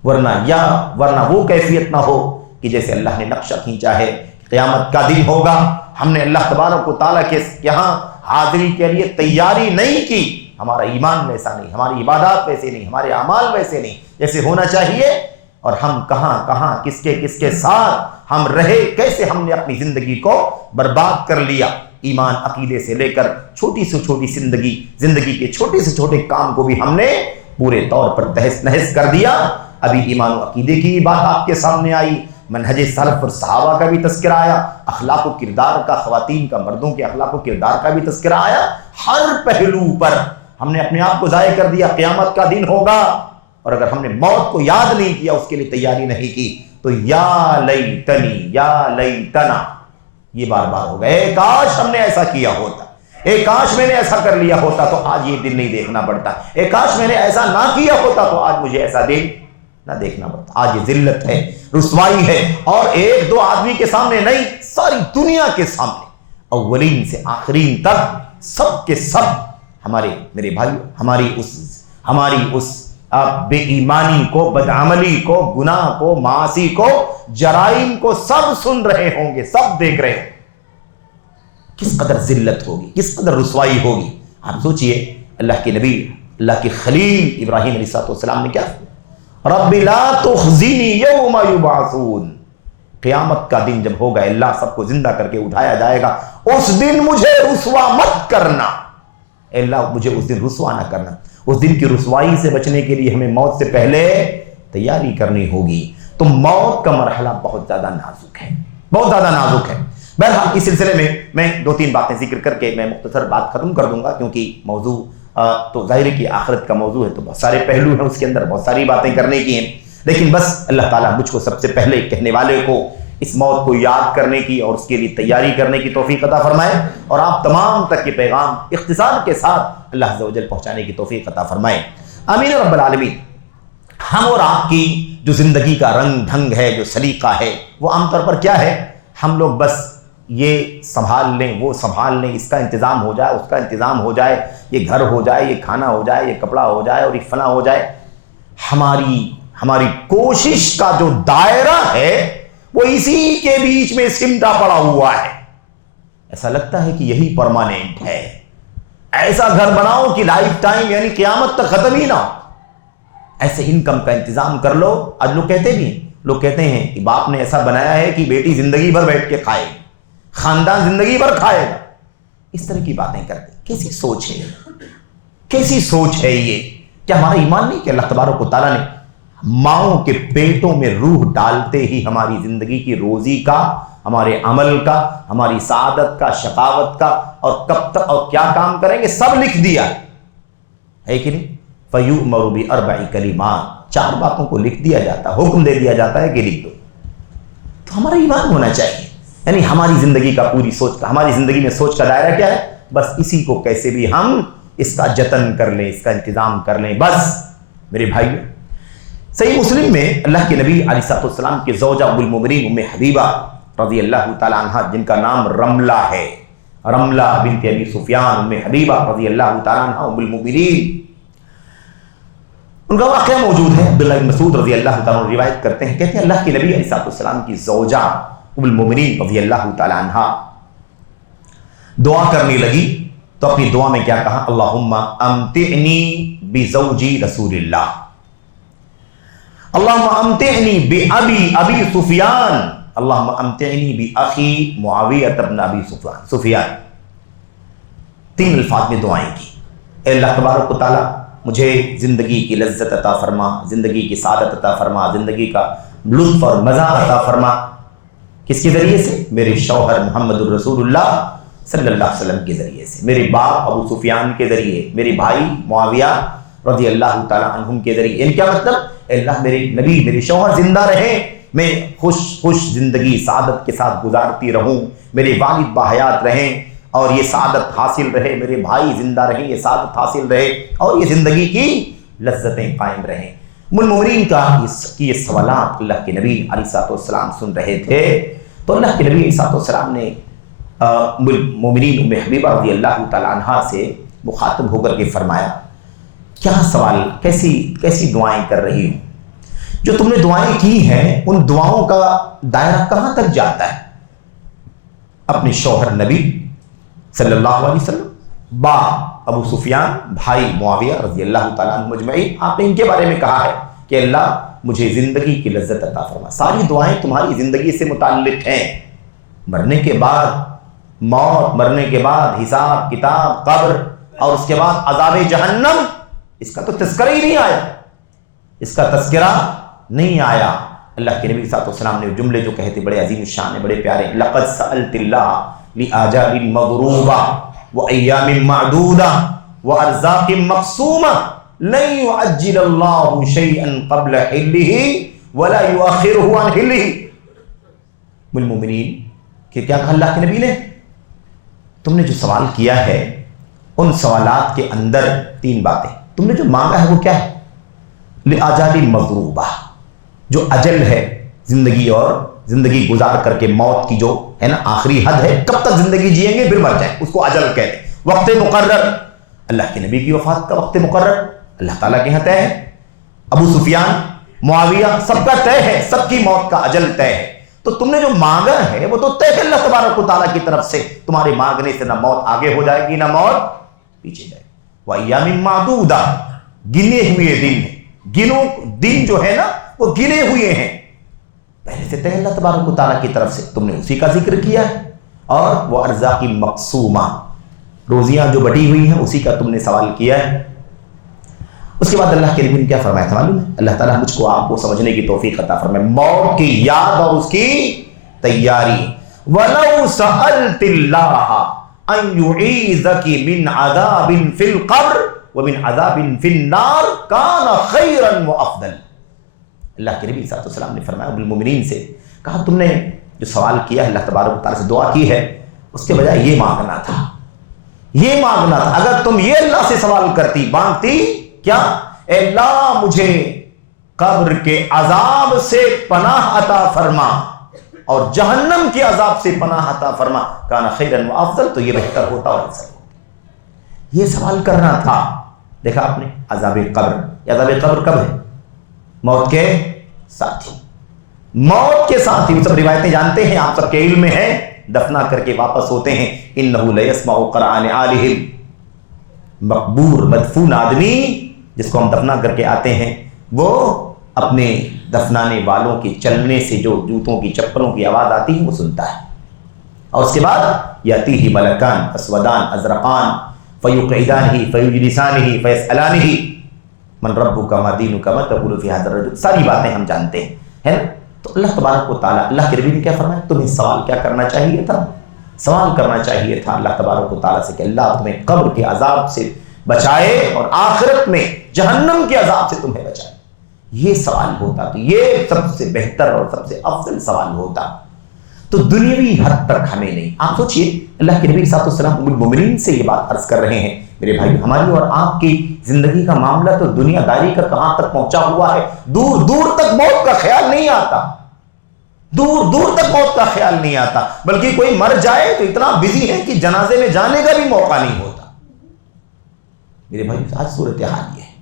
ورنہ وہ کیفیت نہ ہو کہ جیسے اللہ نے نقشہ کھینچا ہے، قیامت کا دن ہوگا، ہم نے اللہ تبارک و تعالیٰ کے یہاں حاضری کے لیے تیاری نہیں کی، ہمارا ایمان ویسا نہیں، ہماری عبادات ویسے نہیں، ہمارے اعمال ویسے نہیں جیسے ہونا چاہیے، اور ہم کہاں کس کے ساتھ ہم رہے، کیسے ہم نے اپنی زندگی کو برباد کر لیا۔ ایمان عقیدے سے لے کر چھوٹی سے چھوٹی زندگی کے چھوٹے سے چھوٹے کام کو بھی ہم نے پورے طور پر تہس نہس کر دیا۔ ابھی ایمان و عقیدے کی بات آپ کے سامنے آئی، منہج سلف اور صحابہ کا بھی تذکرہ آیا، اخلاق و کردار کا، خواتین کا، مردوں کے اخلاق و کردار کا بھی تذکرہ آیا۔ ہر پہلو پر ہم نے اپنے آپ کو ضائع کر دیا، قیامت کا دن ہوگا، اور اگر ہم نے موت کو یاد نہیں کیا، اس کے لیے تیاری نہیں کی، تو یا لیتنی یا لیتنا یہ بار بار ہوگا۔ اے کاش ہم نے ایسا کیا ہوتا، اے کاش میں نے ایسا کر لیا ہوتا تو آج یہ دن نہیں دیکھنا پڑتا، اے کاش میں نے ایسا نہ کیا ہوتا تو آج مجھے ایسا دن نہ دیکھنا پڑتا۔ آج یہ ذلت ہے، رسوائی ہے، اور 1-2 آدمی کے سامنے نہیں، ساری دنیا کے سامنے، اولین سے آخرین تک سب کے سب ہمارے، میرے بھائیو، ہماری اس بے ایمانی کو، بدعملی کو، گناہ کو، معاصی کو، جرائم کو سب سن رہے ہوں گے، سب دیکھ رہے ہوں۔ کس قدر ذلت ہوگی، کس قدر رسوائی ہوگی۔ آپ سوچئے اللہ کے نبی، اللہ کے خلیل ابراہیم علیہ السلام نے کیا رب لا تخزنی یوم یبعثون، قیامت کا دن جب ہوگا، اللہ سب کو زندہ کر کے اٹھایا جائے گا، اس دن مجھے رسوا مت کرنا، اللہ مجھے اس دن رسوا نہ کرنا۔ اس دن کی رسوائی سے بچنے کے لیے ہمیں موت سے پہلے تیاری کرنی ہوگی۔ تو موت کا مرحلہ بہت زیادہ نازک ہے، بہت زیادہ نازک ہے۔ بہرحال اس سلسلے میں 2-3 باتیں ذکر کر کے میں مختصر بات ختم کر دوں گا، کیونکہ موضوع تو ظاہر کی آخرت کا موضوع ہے، تو بہت سارے پہلو ہیں اس کے اندر، بہت ساری باتیں کرنے کی ہیں، لیکن بس اللہ تعالیٰ مجھ کو سب سے پہلے کہنے والے کو اس موت کو یاد کرنے کی اور اس کے لیے تیاری کرنے کی توفیق عطا فرمائے، اور آپ تمام تک یہ پیغام اختصار کے ساتھ اللہ عز و جل پہنچانے کی توفیق عطا فرمائے، آمین رب العالمین۔ ہم اور آپ کی جو زندگی کا رنگ ڈھنگ ہے، جو سلیقہ ہے، وہ عام طور پر کیا ہے؟ ہم لوگ بس یہ سنبھال لیں، وہ سنبھال لیں، اس کا انتظام ہو جائے، اس کا انتظام ہو جائے، یہ گھر ہو جائے، یہ کھانا ہو جائے، یہ کپڑا ہو جائے، اور یہ فلاں ہو جائے۔ ہماری کوشش کا جو دائرہ ہے وہ اسی کے بیچ میں سمٹا پڑا ہوا ہے۔ ایسا لگتا ہے کہ یہی پرماننٹ ہے، ایسا گھر بناؤ کہ لائف ٹائم، یعنی قیامت تک ختم ہی نہ ہو، ایسے انکم کا انتظام کر لو۔ آج لوگ کہتے ہیں کہ باپ نے ایسا بنایا ہے کہ بیٹی زندگی بھر بیٹھ کے کھائے گی، خاندان زندگی بھر کھائے گا، اس طرح کی باتیں کرتے۔ کیسی سوچ ہے، کیسی سوچ ہے یہ؟ کیا ہمارا ایمان نہیں کہ اللہ تبارک و تعالیٰ نے ماؤں کے پیٹوں میں روح ڈالتے ہی ہماری زندگی کی روزی کا، ہمارے عمل کا، ہماری سعادت کا، شقاوت کا، اور کب تک اور کیا کام کریں گے، سب لکھ دیا ہے کہ نہیں؟ فَيُؤْمَرُ بِأَرْبَعِ كَلِمَاتٍ، 4 باتوں کو لکھ دیا جاتا ہے، حکم دے دیا جاتا ہے کہ لکھ دو۔ تو ہمارا ایمان ہونا چاہیے، یعنی ہماری زندگی کا پوری سوچ کا، ہماری زندگی میں سوچ کا دائرہ کیا ہے؟ بس اسی کو کیسے بھی ہم اس کا جتن کر لیں، اس کا انتظام کر لیں، بس۔ میرے بھائیو، صحیح مسلم میں اللہ کے نبی علیہ السلام کی زوجہ ام المؤمنین ام حبیبہ رضی اللہ تعالی عنہ، جن کا نام رملہ ہے، رملہ بنت ابی سفیان ام حبیبہ رضی اللہ تعالی عنہ ام المؤمنین، ان کا واقعہ موجود ہے. عبداللہ بن مسعود رضی اللہ تعالیٰ عنہ روایت کرتے ہیں، کہتے ہیں اللہ کے نبی علیہ السلام کی زوجہ ام المومنین رضی اللہ تعالیٰ عنہ دعا کرنے لگی تو اپنی دعا میں کیا کہا؟ اللہم امتعنی بزوجی رسول اللہ، اللہم امتعنی ابی سفیان، اللہم امتعنی باخی معاویہ بن ابی سفیان. 3 الفاظ میں دعائیں کی. اے اللہ تبارک و تعالیٰ مجھے زندگی کی لذت عطا فرما، زندگی کی سعادت عطا فرما، زندگی کا لطف اور مزہ عطا فرما. کس کے ذریعے سے؟ میرے شوہر محمد الرسول اللہ صلی اللہ علیہ وسلم کے ذریعے سے، میرے باپ ابو سفیان کے ذریعے، میرے بھائی معاویہ رضی اللہ تعالیٰ عنہم کے ذریعے. ان کیا مطلب؟ اے اللہ میرے نبی، میرے شوہر زندہ رہیں، میں خوش زندگی سعادت کے ساتھ گزارتی رہوں، میرے والد باحیات رہیں اور یہ سعادت حاصل رہے، میرے بھائی زندہ رہیں، یہ سعادت حاصل رہے اور یہ زندگی کی لذتیں قائم رہیں. ام المومنین کا یہ سوالات اللہ کے نبی علیہ السلام سن رہے تھے تو اللہ کے نبی علیہ السلام نے ام المومنین ام حبیبہ رضی اللہ تعالیٰ عنہ سے مخاطب ہو کر کے فرمایا، کیا سوال، کیسی دعائیں کر رہی ہوں؟ جو تم نے دعائیں کی ہیں ان دعاؤں کا دائرہ کہاں تک جاتا ہے؟ اپنے شوہر نبی صلی اللہ علیہ وسلم، باپ ابو سفیان، بھائی معاویہ رضی اللہ تعالیٰ عنہ مجمعین، آپ نے ان کے بارے میں کہا ہے کہ اللہ مجھے زندگی کی لذت عطا فرما. ساری دعائیں تمہاری زندگی سے متعلق ہیں. مرنے کے بعد موت، مرنے کے بعد حساب کتاب، قبر اور اس کے بعد عذاب جہنم، اس کا تو تذکرہ ہی نہیں آیا، اس کا تذکرہ نہیں آیا. اللہ کے نبی صلی اللہ علیہ وسلم نے جملے جو کہے تھے بڑے عظیم الشان ہیں، بڑے پیارے. لقد سألت اللہ لآجال مغروبہ وأیام معدودہ وارزاق مقسومہ لن يعجل اللہ شیئا قبل حلہ ولا یؤخرہ عن حلہ. المومنین کہ کیا کہا اللہ کے نبی نے؟ تم نے جو سوال کیا ہے ان سوالات کے اندر 3 باتیں. تم نے جو مانگا ہے وہ کیا ہے؟ لآجال مغروبہ، جو اجل ہے، زندگی اور زندگی گزار کر کے موت کی جو ہے نا آخری حد ہے، کب تک زندگی جئیں گے پھر مر جائیں، اس کو اجل کہتے ہیں. وقت مقرر، اللہ کے نبی کی وفات کا وقت مقرر اللہ تعالیٰ کے یہاں طے ہے. ابو سفیان، معاویہ، سب کا طے ہے، سب کی موت کا اجل طے ہے. تو تم نے جو مانگا ہے وہ تو طے ہے اللہ تبارک و تعالیٰ کی طرف سے. تمہارے مانگنے سے نہ موت آگے ہو جائے گی نہ موت پیچھے جائے گی. وَأَيَّامٍ مَعْدُودَةٍ، گنے ہوئے دن ہیں، گنو دن جو ہے نا وہ گنے ہوئے ہیں. پہلے سے طے اللہ تبارک و تعالیٰ کی طرف سے، تم نے اسی کا ذکر کیا ہے. اور وہ ارزاق مقسومہ، روزیاں جو بٹی ہوئی ہیں اسی کا تم نے سوال کیا ہے. اس کے بعد اللہ کے نبی نے کیا فرمایا تھا معلوم ہے؟ اللہ تعالیٰ مجھ کو آپ کو سمجھنے کی توفیق عطا فرمائے. موت کی یاد اور اس کی تیاری. وَلَوْ سَأَلْتِ اللَّهَ أَن يُعِيذَكِ مِنْ عَذَابٍ فِي الْقَبْرِ وَمِنْ عَذَابٍ فِي النَّارِ كَانَ خَيْرًا وَأَفْضَلَ. اللہ کے نبی صلی اللہ علیہ وسلم نے فرمایا ام المومنین سے، کہا تم نے جو سوال کیا ہے اللہ تبارک و تعالیٰ سے دعا کی ہے اس کے بجائے یہ مانگنا تھا، یہ مانگنا تھا. اگر تم یہ اللہ سے سوال کرتی، مانگتی کیا؟ اے اللہ مجھے قبر کے عذاب سے پناہ عطا فرما اور جہنم کے عذاب سے پناہ عطا فرما، کان خیرن و افضل، تو یہ بہتر ہوتا اور افضل ہوتا. یہ سوال کرنا تھا. دیکھا آپ نے عذاب قبر، عذاب قبر کب ہے؟ موت کے ساتھ ہی، موت کے ساتھ ہی. سب روایتیں جانتے ہیں، آپ سب کے علم میں ہیں. دفنا کر کے واپس ہوتے ہیں، انہ لیسمع قرآن آلہم. مقبور مدفون آدمی جس کو ہم دفنا کر کے آتے ہیں وہ اپنے دفنانے والوں کے چلنے سے جو جوتوں کی چپلوں کی آواز آتی ہے وہ سنتا ہے. اور اس کے بعد یاتیہ ملکان اسودان ازرقان فیقعدانہ فیجلسانہ فیسألانہ من ربک ما دینک ما تقول فی ھذا الرجل. ساری باتیں ہم جانتے ہیں، ہے نا. تو اللہ تبارک و تعالیٰ، اللہ کے نبی نے کیا فرمایا؟ تمہیں سوال کیا کرنا چاہیے تھا؟ سوال کرنا چاہیے تھا اللہ تبارک و تعالیٰ سے کہ اللہ تمہیں قبر کے عذاب سے بچائے اور آخرت میں جہنم کے عذاب سے تمہیں بچائے. یہ سوال ہوتا تو یہ سب سے بہتر اور سب سے افضل سوال ہوتا. تو دنیاوی حد تک ہمیں نہیں. آپ سوچئے اللہ کے نبی صلی اللہ علیہ وسلم ام المومنین سے یہ بات عرض کر رہے ہیں، میرے بھائی ہماری اور آپ کی زندگی کا معاملہ تو دنیا داری کا کہاں تک پہنچا ہوا ہے. دور دور تک موت کا خیال نہیں آتا، دور دور تک موت کا خیال نہیں آتا. بلکہ کوئی مر جائے تو اتنا بزی ہے کہ جنازے میں جانے کا بھی موقع نہیں ہوتا. میرے بھائی آج صورتحال یہ ہے،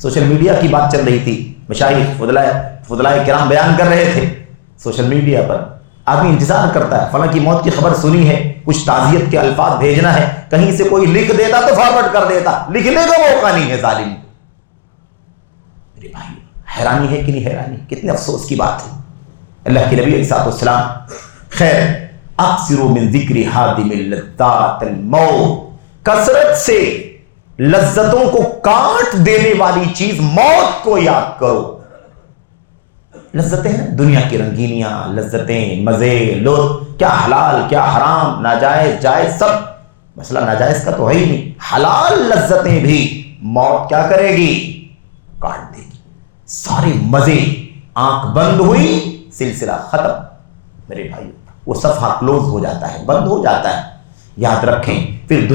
سوشل میڈیا کی بات چل رہی تھی، مشائخ فضلائے کرام بیان کر رہے تھے سوشل میڈیا پر، آدمی انتظار کرتا ہے، فلاں کی موت کی خبر سنی ہے، کچھ تعزیت کے الفاظ بھیجنا ہے، کہیں سے کوئی لکھ دیتا تو فارورڈ کر دیتا، لکھنے کا موقع نہیں ہے ظالم۔ میرے بھائی حیرانی ہے کہ نہیں حیرانی؟ کتنے افسوس کی بات ہے۔ اللہ کے نبی علیہ السلام خیر اکثروا من ذکر حادم اللذات الموت، کثرت سے لذتوں کو کاٹ دینے والی چیز موت کو یاد کرو۔ لذتیں ہیں دنیا کی رنگینیاں، لذتیں، مزے، لطف، کیا حلال کیا حرام، ناجائز جائز، سب مسئلہ ناجائز کا تو ہے ہی نہیں، حلال لذتیں بھی موت کیا کرے گی؟ کاٹ دے گی۔ سارے مزے، آنکھ بند ہوئی سلسلہ ختم۔ میرے بھائی وہ صفحہ کلوز ہو جاتا ہے، بند ہو جاتا ہے۔ یاد رکھیں پھر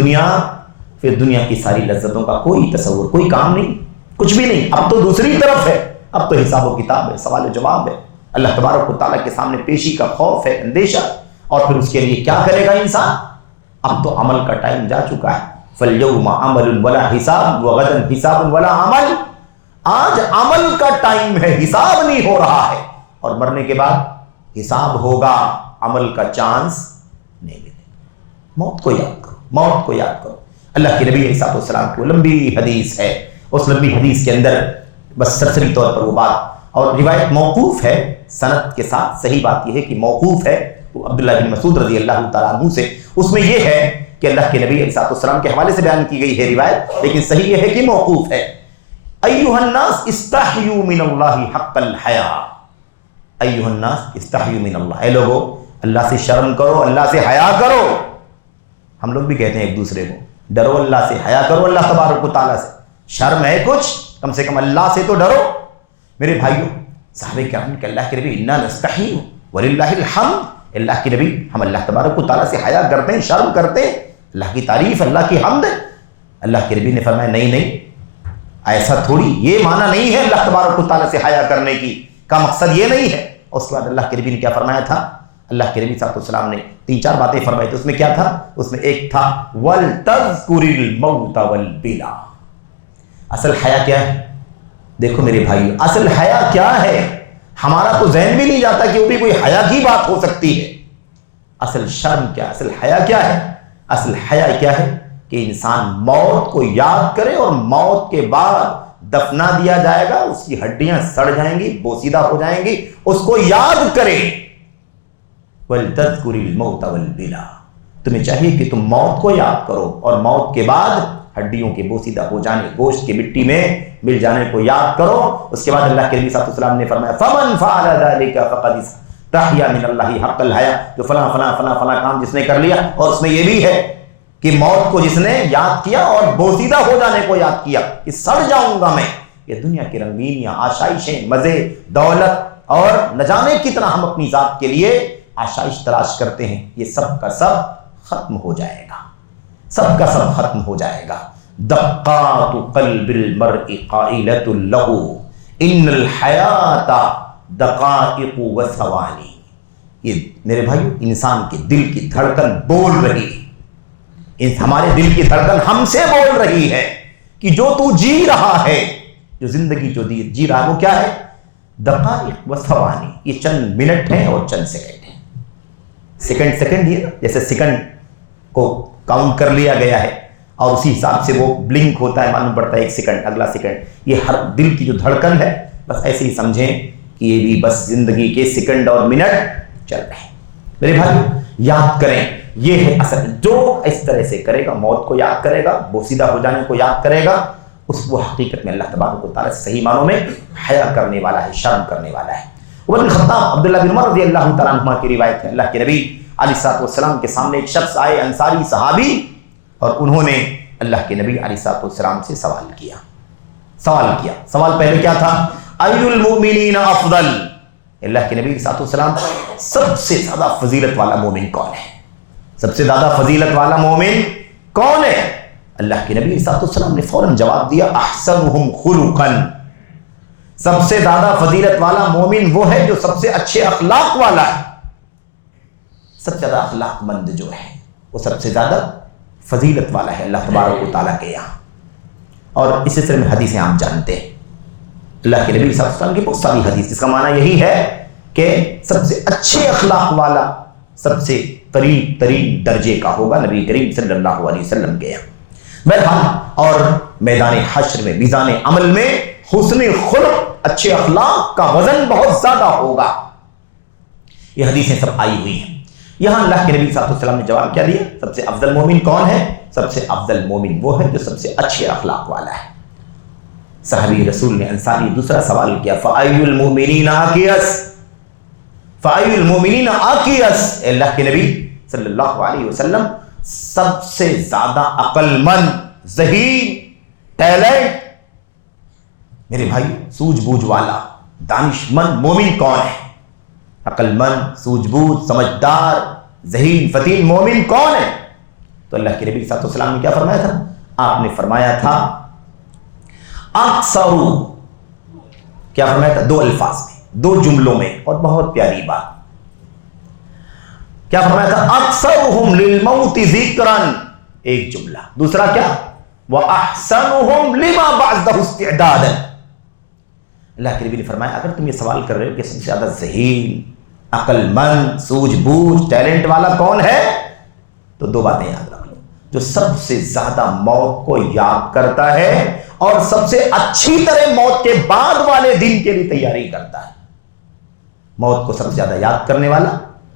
دنیا کی ساری لذتوں کا کوئی تصور، کوئی کام نہیں، کچھ بھی نہیں۔ اب تو دوسری طرف ہے، اب تو حساب و کتاب ہے، سوال و جواب ہے، اللہ تبارک و تعالیٰ کے سامنے پیشی کا خوف ہے، اندیشہ، اور پھر اس کے لیے کیا کرے گا انسان؟ اب تو عمل کا ٹائم جا چکا ہے۔ فَالْيَوْمَ عَمَلٌ وَلَا حِسَابٌ وَغَدًا حِسَابٌ وَلَا عَمَلٌ، آج عمل کا ٹائم ہے، حساب نہیں ہو رہا ہے، اور مرنے کے بعد حساب ہوگا، عمل کا چانس نہیں ملے۔ موت کو یاد کرو، موت کو یاد کرو۔ اللہ کے نبی علیہ السلام کی لمبی حدیث ہے، اس لمبی حدیث کے اندر بس سرسری طور پر وہ بات، اور روایت موقوف ہے سند کے ساتھ، صحیح بات یہ ہے کہ موقوف ہے عبداللہ بن مسعود رضی اللہ تعالیٰ عنہ سے، اس میں یہ ہے کہ اللہ کے نبی علیہ السلام کے حوالے سے بیان کی گئی ہے روایت، لیکن صحیح یہ ہے کہ موقوف ہے۔ ایھا الناس استحیوا من اللہ حق الحیاء، ایھا الناس استحیوا من اللہ، اے لوگو اللہ سے شرم کرو، اللہ سے حیا کرو۔ ہم لوگ بھی کہتے ہیں ایک دوسرے کو ڈرو اللہ سے، حیا کرو اللہ تبارک و تعالیٰ سے، شرم ہے کچھ، کم سے کم اللہ سے تو ڈرو۔ میرے بھائیوں صحابہ کرام کہ اللہ کے نبی انا نستحی وللہ الحمد، اللہ کے نبی ہم اللہ تبارک و تعالیٰ سے حیا کرتے ہیں، شرم کرتے ہیں، اللہ کی تعریف، اللہ کی حمد ہے۔ اللہ کے نبی نے فرمایا نہیں ایسا تھوڑی، یہ معنی نہیں ہے اللہ تبارک و تعالیٰ سے حیا کرنے کی کا مقصد یہ نہیں ہے۔ اس کے بعد اللہ کے نبی نے کیا فرمایا تھا؟ اللہ کے نبی صلی اللہ علیہ وسلم نے 3-4 باتیں فرمائی تھی، اس میں کیا تھا؟ اس میں ایک تھا وَلْتَذْكُرِ الْمَوْتَ وَالْبِلَا۔ اصل حیا کیا ہے؟ دیکھو میرے بھائیو، اصل حیا کیا ہے؟ ہمارا تو ذہن بھی نہیں جاتا کہ وہ بھی کوئی حیا کی بات ہو سکتی ہے۔ اصل شرم کیا، اصل حیا کیا ہے؟ اصل حیا کیا ہے کہ انسان موت کو یاد کرے، اور موت کے بعد دفنا دیا جائے گا، اس کی ہڈیاں سڑ جائیں گی، بوسیدہ ہو جائیں گی، اس کو یاد کرے۔ وَلْتَذْكُرِ الْمَوْتَ وَالْبِلَا، تمہیں چاہیے کہ تم موت کو یاد کرو، اور موت کے بعد ہڈیوں کے بوسیدہ ہو جانے، گوشت کے مٹی میں مل جانے کو یاد کرو۔ اس کے بعد اللہ کے نبی صلی اللہ علیہ وسلم نے فرمایا فَمَنْ فَعَلَ ذَلِكَ فَقَدِ اسْتَحْيَا مِنَ اللَّهِ حَقَّ الْحَيَاءِ، جو فلاں فلاں فلاں فلاں کام جس نے کر لیا، اور اس میں یہ بھی ہے کہ موت کو جس نے یاد کیا اور بوسیدہ ہو جانے کو یاد کیا کہ سڑ جاؤں گا میں، یہ دنیا کی رنگینیاں، آشائشیں، مزے، دولت، اور نہ جانے کتنا ہم اپنی ذات کے لیے آشائش تلاش کرتے ہیں، یہ سب کا سب ختم ہو جائے گا، سب کا سب ختم ہو جائے گا۔ دقات قلب المرء قائلۃ له ان الحیات دقائق و ثوانی، یہ میرے بھائی انسان کے دل کی دھڑکن بول رہی ہے، ہمارے دل کی دھڑکن ہم سے بول رہی ہے کہ جو تو جی رہا ہے، جو زندگی جو جی رہا ہے وہ کیا ہے؟ دقائق و ثوانی، یہ چند منٹ ہیں اور چند سیکنڈ ہیں۔ سیکنڈ یہ جیسے سیکنڈ کو کاؤنٹ کر لیا گیا ہے، اور اسی حساب سے وہ بلنک ہوتا ہے، معلوم پڑتا ہے ایک سیکنڈ اگلا سیکنڈ، یہ ہر دل کی جو دھڑکن ہے، بس ایسے ہی سمجھیں کہ یہ بھی بس زندگی کے سیکنڈ اور منٹ چل رہے ہیں۔ میرے بھائی یاد کریں، یہ ہے اصل، جو اس طرح سے کرے گا، موت کو یاد کرے گا، بوسیدہ ہو جانے کو یاد کرے گا، اس وہ حقیقت میں اللہ تبارک و تعالیٰ سے صحیح معنوں میں حیا کرنے والا ہے، شرم کرنے والا ہے۔ عمر بن خطاب، عبداللہ بن عمر رضی اللہ تعالیٰ عنہما کی روایت ہے، اللہ کے نبی علیہ السلام کے سامنے ایک شخص آئے، انصاری صحابی، اور انہوں نے اللہ کے نبی علیہ السلام سے سوال کیا۔ سوال پہلے کیا تھا؟ ای المؤمنین افضل، اللہ کے نبی علیہ السلام سب سے زیادہ فضیلت والا مومن کون ہے؟ سب سے زیادہ فضیلت والا مومن کون ہے؟ اللہ کے نبی علیہ السلام نے فوراً جواب دیا احسنہم خلقا، سب سے زیادہ فضیلت والا مومن وہ ہے جو سب سے اچھے اخلاق والا ہے، سب سے زیادہ اخلاق مند جو ہے وہ سب سے زیادہ فضیلت والا ہے اللہ تبارک و تعالیٰ کے یہاں۔ اور اس سلسلے میں حدیثیں آپ جانتے ہیں، اللہ کے نبی صلی اللہ علیہ وسلم کی بہت ساری حدیث، جس کا معنی یہی ہے کہ سب سے اچھے اخلاق والا سب سے قریب ترین درجے کا ہوگا نبی کریم صلی اللہ علیہ وسلم کے یہاں۔ بہرحال اور میدان حشر میں، میزان عمل میں حسن خلق، اچھے اخلاق کا وزن بہت زیادہ ہوگا۔ یہ حدیثیں سب آئی ہوئی ہیں۔ یہاں اللہ کے نبی صلی اللہ علیہ وسلم نے جواب کیا دیا؟ سب سے افضل مومن کون ہے؟ سب سے افضل مومن وہ ہے جو سب سے اچھے اخلاق والا ہے۔ صحابی رسول نے انصاری دوسرا سوال کیا، فَأَيُّ الْمُؤْمِنِينَ أَكِيَسْ، فَأَيُّ الْمُؤْمِنِينَ أَكِيَسْ، اے اللہ کے نبی صلی اللہ علیہ وسلم سب سے زیادہ عقل مند، ذہین، ٹیلنٹ، میرے بھائی سوجھ بوجھ والا دانش مند مومن کون ہے؟ عقل مند، سوجھ بوجھ، سمجھدار، ذہین، فتین مومن کون ہے؟ تو اللہ کے نبی صلی اللہ علیہ وسلم نے کیا فرمایا تھا؟ آپ نے فرمایا تھا اکثر، کیا فرمایا تھا؟ دو الفاظ میں، دو جملوں میں، اور بہت پیاری بات، کیا فرمایا تھا؟ اکثرہم للموت ذکرا، ایک جملہ، دوسرا کیا؟ وَأَحْسَنُهُمْ لِمَا بَعْدَهُ اسْتِعْدَادًا۔ اللہ کے نبی نے فرمایا اگر تم یہ سوال کر رہے ہو کہ سب سے زیادہ ذہین، عقل مند، سوجھ بوجھ، ٹیلنٹ والا کون ہے، تو دو باتیں یاد رکھ لو۔ جو سب سے زیادہ موت کو یاد کرتا ہے اور سب سے اچھی طرح موت کے بعد والے دن کے لیے تیاری کرتا ہے۔ موت کو سب سے زیادہ یاد کرنے والا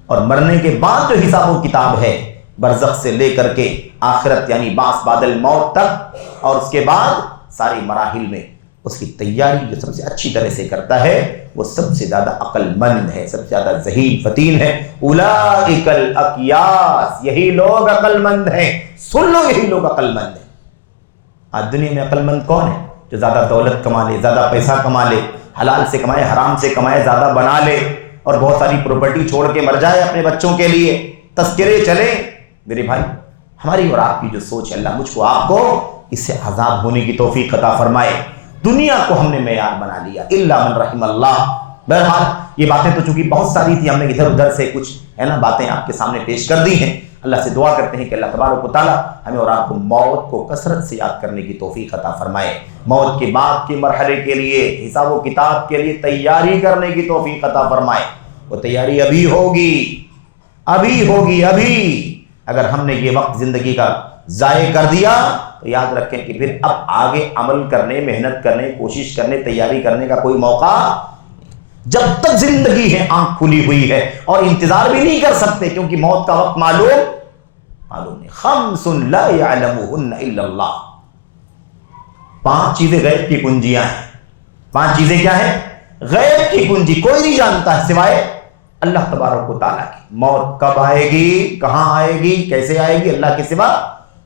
اور مرنے کے بعد جو حساب و کتاب ہے، برزخ سے لے کر کے آخرت یعنی بعث بعد الموت تک، اور اس کے بعد سارے مراحل میں اس کی تیاری جو سب سے اچھی طرح سے کرتا ہے، وہ سب سے زیادہ عقل مند ہے، سب سے زیادہ ذہین فتین ہے۔ اولئک الاکیاس، یہی لوگ عقل مند ہیں، سن لو یہی لوگ عقل مند ہیں۔ آج دنیا میں عقل مند کون ہے؟ جو زیادہ دولت کما لے، زیادہ پیسہ کما لے، حلال سے کمائے حرام سے کمائے، زیادہ بنا لے اور بہت ساری پراپرٹی چھوڑ کے مر جائے اپنے بچوں کے لیے، تذکرے چلیں۔ میرے بھائی ہماری اور آپ کی جو سوچ ہے، اللہ مجھ کو آپ کو اس سے عذاب ہونے کی توفیق عطا فرمائے۔ دنیا کو ہم نے معیار بنا لیا، الا من رحم اللہ۔ بہرحال یہ باتیں تو چونکہ بہت ساری تھی، ہم نے ادھر ادھر سے کچھ ہے نا باتیں آپ کے سامنے پیش کر دی ہیں۔ اللہ سے دعا کرتے ہیں کہ اللہ تبارک و تعالیٰ ہمیں اور آپ کو موت کو کثرت سے یاد کرنے کی توفیق عطا فرمائے، موت کے بعد کے مرحلے کے لیے، حساب و کتاب کے لیے تیاری کرنے کی توفیق عطا فرمائے۔ وہ تیاری ابھی ہوگی، ابھی ہوگی، ابھی۔ اگر ہم نے یہ وقت زندگی کا ضائع کر دیا تو یاد رکھیں کہ پھر اب آگے عمل کرنے، محنت کرنے، کوشش کرنے، تیاری کرنے کا کوئی موقع، جب تک زندگی ہے آنکھ کھلی ہوئی ہے، اور انتظار بھی نہیں کر سکتے کیونکہ موت کا وقت معلوم نہیں۔ خمس لا يعلمهن الا اللہ، 5 چیزیں غیب کی کنجیاں ہیں۔ 5 چیزیں کیا ہیں؟ غیب کی کنجی، کوئی نہیں جانتا ہے سوائے اللہ تبارک و تعالیٰ کی۔ موت کب آئے گی، کہاں آئے گی، کیسے آئے گی، اللہ کے سوا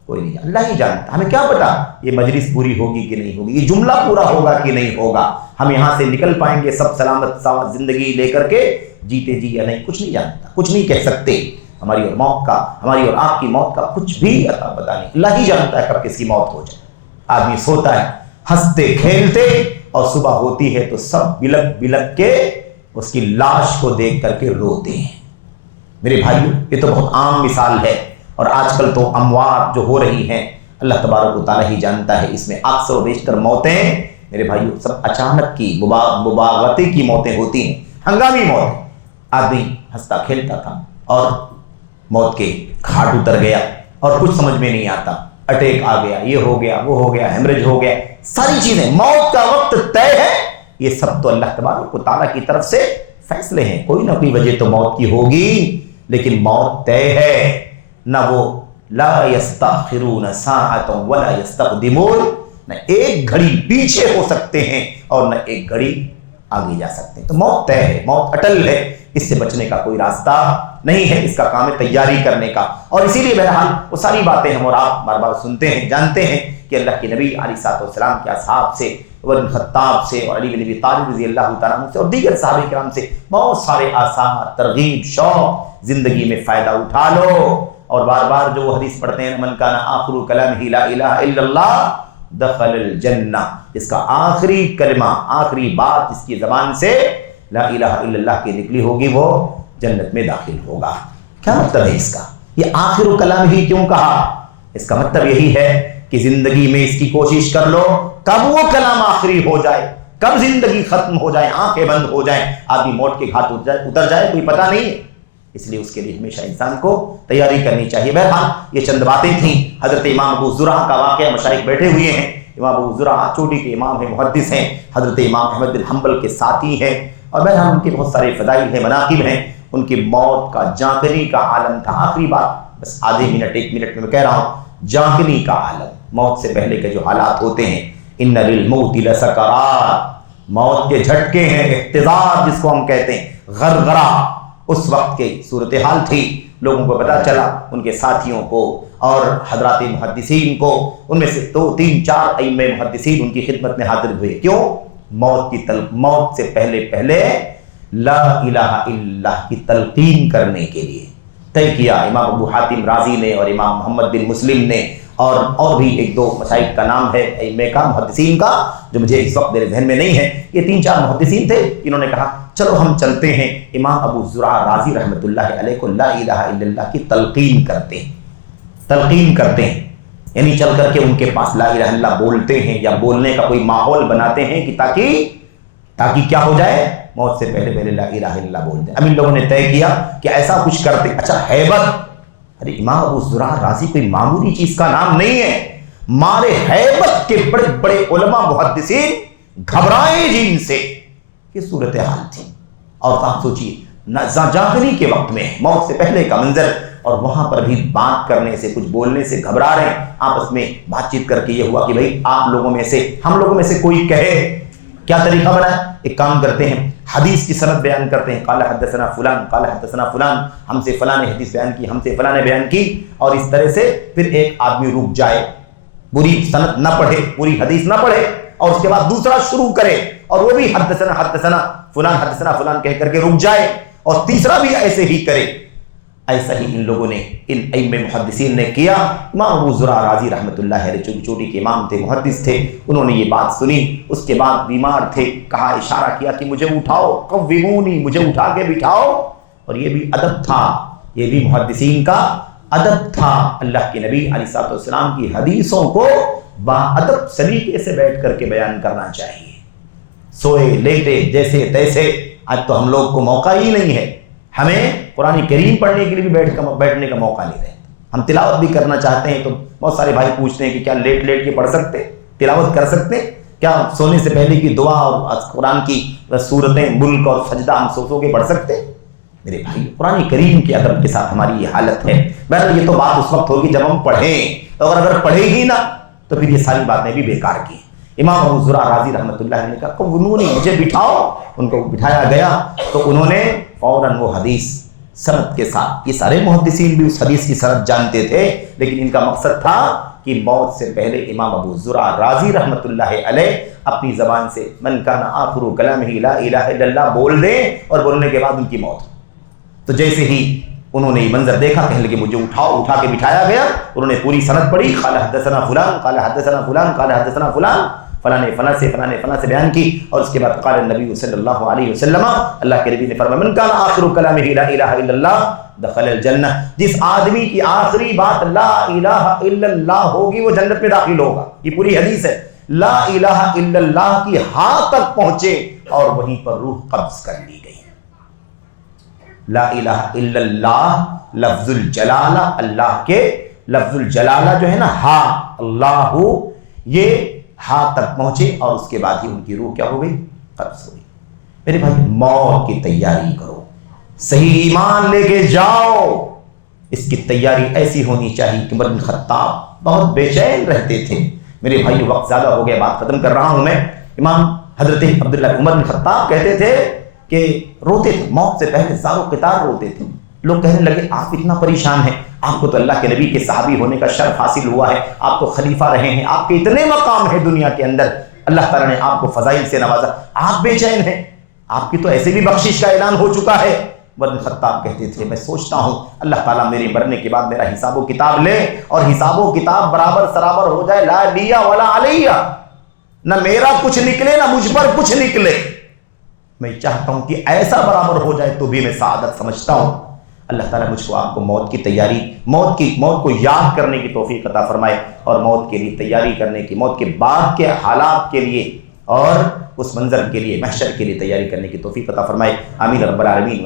کوئی نہیں، اللہ ہی جانتا۔ ہمیں کیا پتا یہ مجلس پوری ہوگی کہ نہیں ہوگی، یہ جملہ پورا ہوگا کہ نہیں ہوگا، ہم یہاں سے نکل پائیں گے سب سلامت زندگی لے کر کے جیتے جی یا نہیں، کچھ نہیں جانتا، کچھ نہیں کہہ سکتے۔ ہماری اور موت کا، ہماری اور آپ کی موت کا کچھ بھی عطا پتا نہیں، اللہ ہی جانتا ہے کب کس کی موت ہو جائے۔ آدمی سوتا ہے ہنستے کھیلتے، اور صبح ہوتی ہے تو سب بلک بلک کے اس کی لاش کو دیکھ کر کے روتے ہیں۔ میرے بھائیو یہ تو بہت عام مثال ہے، اور آج کل تو اموات جو ہو رہی ہیں اللہ تبارک و تعالیٰ ہی جانتا ہے، اس میں اکثر و بیشتر موتیں میرے بھائیو سب اچانک کی مباغتے کی موتیں ہوتی ہیں، ہنگامی موتیں۔ آدمی ہنستا کھیلتا تھا اور موت کے گھاٹ اتر گیا اور کچھ سمجھ میں نہیں آتا، اٹیک آ گیا، یہ ہو گیا، وہ ہو گیا، ہیمریج ہو گیا، ساری چیزیں، موت کا وقت طے ہے۔ یہ سب تو اللہ تبارک و تعالیٰ کی طرف سے فیصلے ہیں، کوئی نہ کوئی وجہ تو موت کی ہوگی، لیکن موت طے ہے۔ نہ وہ لا یستاخرون ساعۃ ولا یستقدمون، نہ ایک گھڑی پیچھے ہو سکتے ہیں اور نہ ایک گھڑی آگے جا سکتے ہیں۔ تو موت طے ہے، موت اٹل ہے، اس سے بچنے کا کوئی راستہ نہیں ہے، اس کا کام ہے تیاری کرنے کا۔ اور اسی لیے بہرحال وہ ساری باتیں ہم اور آپ بار بار سنتے ہیں، جانتے ہیں کہ اللہ کے نبی علیہ الصلوۃ والسلام کے اصحاب سے، عمر بن خطاب سے اور علی بن ابی طالب رضی اللہ تعالیٰ عنہ سے اور دیگر صحابہ کرام سے بہت سارے آثار، ترغیب، شوق، زندگی میں فائدہ اٹھا لو۔ اور بار بار جو وہ حدیث پڑھتے ہیں، من کان آخر کلامہ لا الہ الا اللہ دخل الجنہ، جس کا آخری کلمہ، آخری بات جس کی زبان سے لا الہ الا اللہ کی نکلی ہوگی وہ جنت میں داخل ہوگا۔ کیا مطلب ہے اس کا؟ یہ آخر کلام ہی کیوں کہا؟ اس کا مطلب یہی ہے کہ زندگی میں اس کی کوشش کر لو کب وہ کلام آخری ہو جائے، کب زندگی ختم ہو جائے، آنکھیں بند ہو جائیں، آدمی موت کے گھاٹ اتر جائے، کوئی پتہ نہیں ہے۔ اس لیے اس کے لیے ہمیشہ انسان کو تیاری کرنی چاہیے۔ بہرحال یہ چند باتیں تھیں۔ حضرت امام ابو زرعہ کا واقعہ، مشائخ بیٹھے ہوئے ہیں، امام ابو زرعہ چوٹی کے امام ہیں، محدث ہیں، حضرت امام احمد بن حنبل کے ساتھی ہیں، اور بہرحال ان کے بہت سارے فضائل ہیں، مناقب ہیں۔ ان کی موت کا جانکنی کا عالم تھا۔ آخری بات بس آدھے منٹ 1 منٹ میں کہہ رہا ہوں، جانکنی کا عالم، موت سے پہلے کے جو حالات ہوتے ہیں، ان للموت لسکرات، موت کے جھٹکے ہیں، احتضار جس کو ہم کہتے ہیں، غرغرہ، اس وقت کی صورتحال تھی۔ لوگوں کو پتہ چلا، ان کے ساتھیوں کو اور حضرات محدثین کو، ان میں سے 2 3 4 ائمہ محدثین ان کی خدمت میں حاضر ہوئے۔ کیوں؟ موت سے پہلے لا الہ الا اللہ کی تلقین کرنے کے لیے طے کیا۔ امام ابو حاتم رازی نے اور امام محمد بن مسلم نے اور بھی 1 2 مشائخ کا نام ہے، ائمہ کا، محدثین کا، جو مجھے اس وقت میرے ذہن میں نہیں ہے۔ یہ 3 4 محدثین تھے، انہوں نے کہا چلو ہم چلتے ہیں امام ابو زرعہ رازی رحمۃ اللہ علیہ کو لا الہ الا اللہ کی تلقین کرتے ہیں، یعنی چل کر کے ان کے پاس لا الہ الا اللہ بولتے ہیں، یا بولنے کا کوئی ماحول بناتے ہیں کہ تاکہ کیا ہو جائے، موت سے پہلے لا الہ الا اللہ بول دیں۔ اب ان لوگوں نے طے کیا کہ ایسا کچھ کرتے۔ اچھا ہیبت، ارے امام ابو زرعہ رازی کوئی معمولی چیز کا نام نہیں ہے، مارے ہیبت کے بڑے بڑے علماء محدثین گھبرائے جن سے، یہ صورتحال تھی۔ اور آپ سوچیے جاگنی کے وقت میں موت سے پہلے کا منظر، اور وہاں پر بھی بات کرنے سے، کچھ بولنے سے گھبرا رہے ہیں۔ آپس میں بات چیت کر کے یہ ہوا کہ بھائی آپ لوگوں میں سے، ہم لوگوں میں سے کوئی کہے، کیا طریقہ بنائے؟ ایک کام کرتے ہیں، حدیث کی سند بیان کرتے ہیں، قال حدثنا فلان قال حدثنا فلان، ہم سے فلاں نے حدیث بیان کی، ہم سے فلاں نے بیان کی، اور اس طرح سے پھر ایک آدمی رک جائے، پوری سند نہ پڑھے، پوری حدیث نہ پڑھے، اور اس کے بعد دوسرا شروع کرے، اور وہ بھی حدثنا فلان کہہ کر کے رک جائے، اور تیسرا بھی ایسے ہی کرے۔ ایسا ہی ان لوگوں نے، ان ائمہ محدثین نے کیا۔ امام ابو زرعہ رازی رحمۃ اللہ علیہ چوٹی کے امام تھے، محدث تھے، انہوں نے یہ بات سنی، اس کے بعد بیمار تھے، کہا، اشارہ کیا کہ مجھے اٹھاؤ، قومونی، مجھے اٹھا کے بٹھاؤ۔ اور یہ بھی ادب تھا، یہ بھی محدثین کا ادب تھا۔ اللہ کے نبی علیہ الصلوۃ والسلام کی حدیثوں کو باادب سلیقے سے بیٹھ کر کے بیان کرنا چاہیے، سوئے لیٹے جیسے تیسے۔ آج تو ہم لوگ کو موقع ہی نہیں ہے، ہمیں قرآن کریم پڑھنے کے لیے بھی بیٹھنے کا موقع نہیں رہتا۔ ہم تلاوت بھی کرنا چاہتے ہیں تو بہت سارے بھائی پوچھتے ہیں کہ کیا لیٹ کے پڑھ سکتے، تلاوت کر سکتے، کیا سونے سے پہلے کی دعا اور قرآن کی صورتیں، ملک اور سجدہ ہم سو کے پڑھ سکتے؟ میرے بھائی، قرآن کریم کے ادب کے ساتھ ہماری یہ حالت ہے۔ بہرحال یہ تو بات اس وقت ہوگی جب ہم پڑھیں، اور اگر پڑھے ہی نہ تو پھر یہ ساری باتیں بھی بیکار کی۔ امام ابو زرعہ رازی رحمۃ اللہ علیہ نے کہا قومونی، مجھے بٹھاؤ۔ ان کو بٹھایا گیا تو انہوں نے فوراً وہ حدیث سند کے ساتھ، یہ سارے محدثین بھی اس حدیث کی سند جانتے تھے، لیکن ان کا مقصد تھا کہ موت سے پہلے امام ابو زرعہ رازی رحمۃ اللہ علیہ اپنی زبان سے من کان آخر کلامہ لا الہ الا اللہ بول دیں، اور بولنے کے بعد ان کی موت۔ تو جیسے ہی انہوں نے یہ منظر دیکھا، کہنے لگے مجھے اٹھاؤ، اٹھا کے بٹھایا گیا۔ انہوں نے پوری سند پڑھی، قال حدثنا فلان قال حدثنا فلان قال حدثنا فلان، فلاں نے فلاں سے بیان کی، اور اس کے بعد قال النبی صلی اللہ علیہ وسلم، اللہ کے نبی نے فرمایا من کان آخر کلامہ لا الہ الا اللہ دخل الجنہ، جس آدمی کی آخری بات لا الہ الا اللہ ہوگی وہ جنت میں داخل ہوگا۔ یہ پوری حدیث ہے، لا الہ الا اللہ کی ہاں تک پہنچے اور وہیں پر روح قبض کر لی گئی۔ لا الہ الا اللہ لفظ الجلالہ، اللہ کے لفظ الجلالہ جو ہے نا، ہاں اللہ، یہ ہاں تک پہنچے، اور اس کے بعد ہی ان کی روح کیا ہو گئی؟ قبض ہو گئی۔ میرے بھائی، موت کی تیاری کرو، صحیح ایمان لے کے جاؤ۔ اس کی تیاری ایسی ہونی چاہیے کہ عمر بن خطاب بہت بے چین رہتے تھے۔ میرے بھائی وقت زیادہ ہو گیا، بات ختم کر رہا ہوں میں۔ امام حضرت عبداللہ عمر بن خطاب کہتے تھے کہ روتے تھے، موت سے پہلے زار و قطار روتے تھے۔ لوگ کہنے لگے آپ اتنا پریشان ہیں، آپ کو تو اللہ کے نبی کے صحابی ہونے کا شرف حاصل ہوا ہے، آپ تو خلیفہ رہے ہیں، آپ کے اتنے مقام ہیں دنیا کے اندر، اللہ تعالیٰ نے آپ کو فضائل سے نوازا، آپ بے چین ہیں، آپ کی تو ایسے بھی بخشش کا اعلان ہو چکا ہے۔ عمر بن خطاب کہتے تھے میں سوچتا ہوں اللہ تعالیٰ میرے مرنے کے بعد میرا حساب و کتاب لے، اور حساب و کتاب برابر سرابر ہو جائے، لا لیا ولا علیہ، نہ میرا کچھ نکلے نہ مجھ پر کچھ نکلے۔ میں چاہتا ہوں کہ ایسا برابر ہو جائے تو بھی میں سعادت سمجھتا ہوں۔ اللہ تعالیٰ مجھ کو آپ کو موت کی تیاری، موت کو یاد کرنے کی توفیق عطا فرمائے، اور موت کے لیے تیاری کرنے کی، موت کے بعد کے حالات کے لیے اور اس منظر کے لیے، محشر کے لیے تیاری کرنے کی توفیق عطا فرمائے۔ آمین رب العالمین۔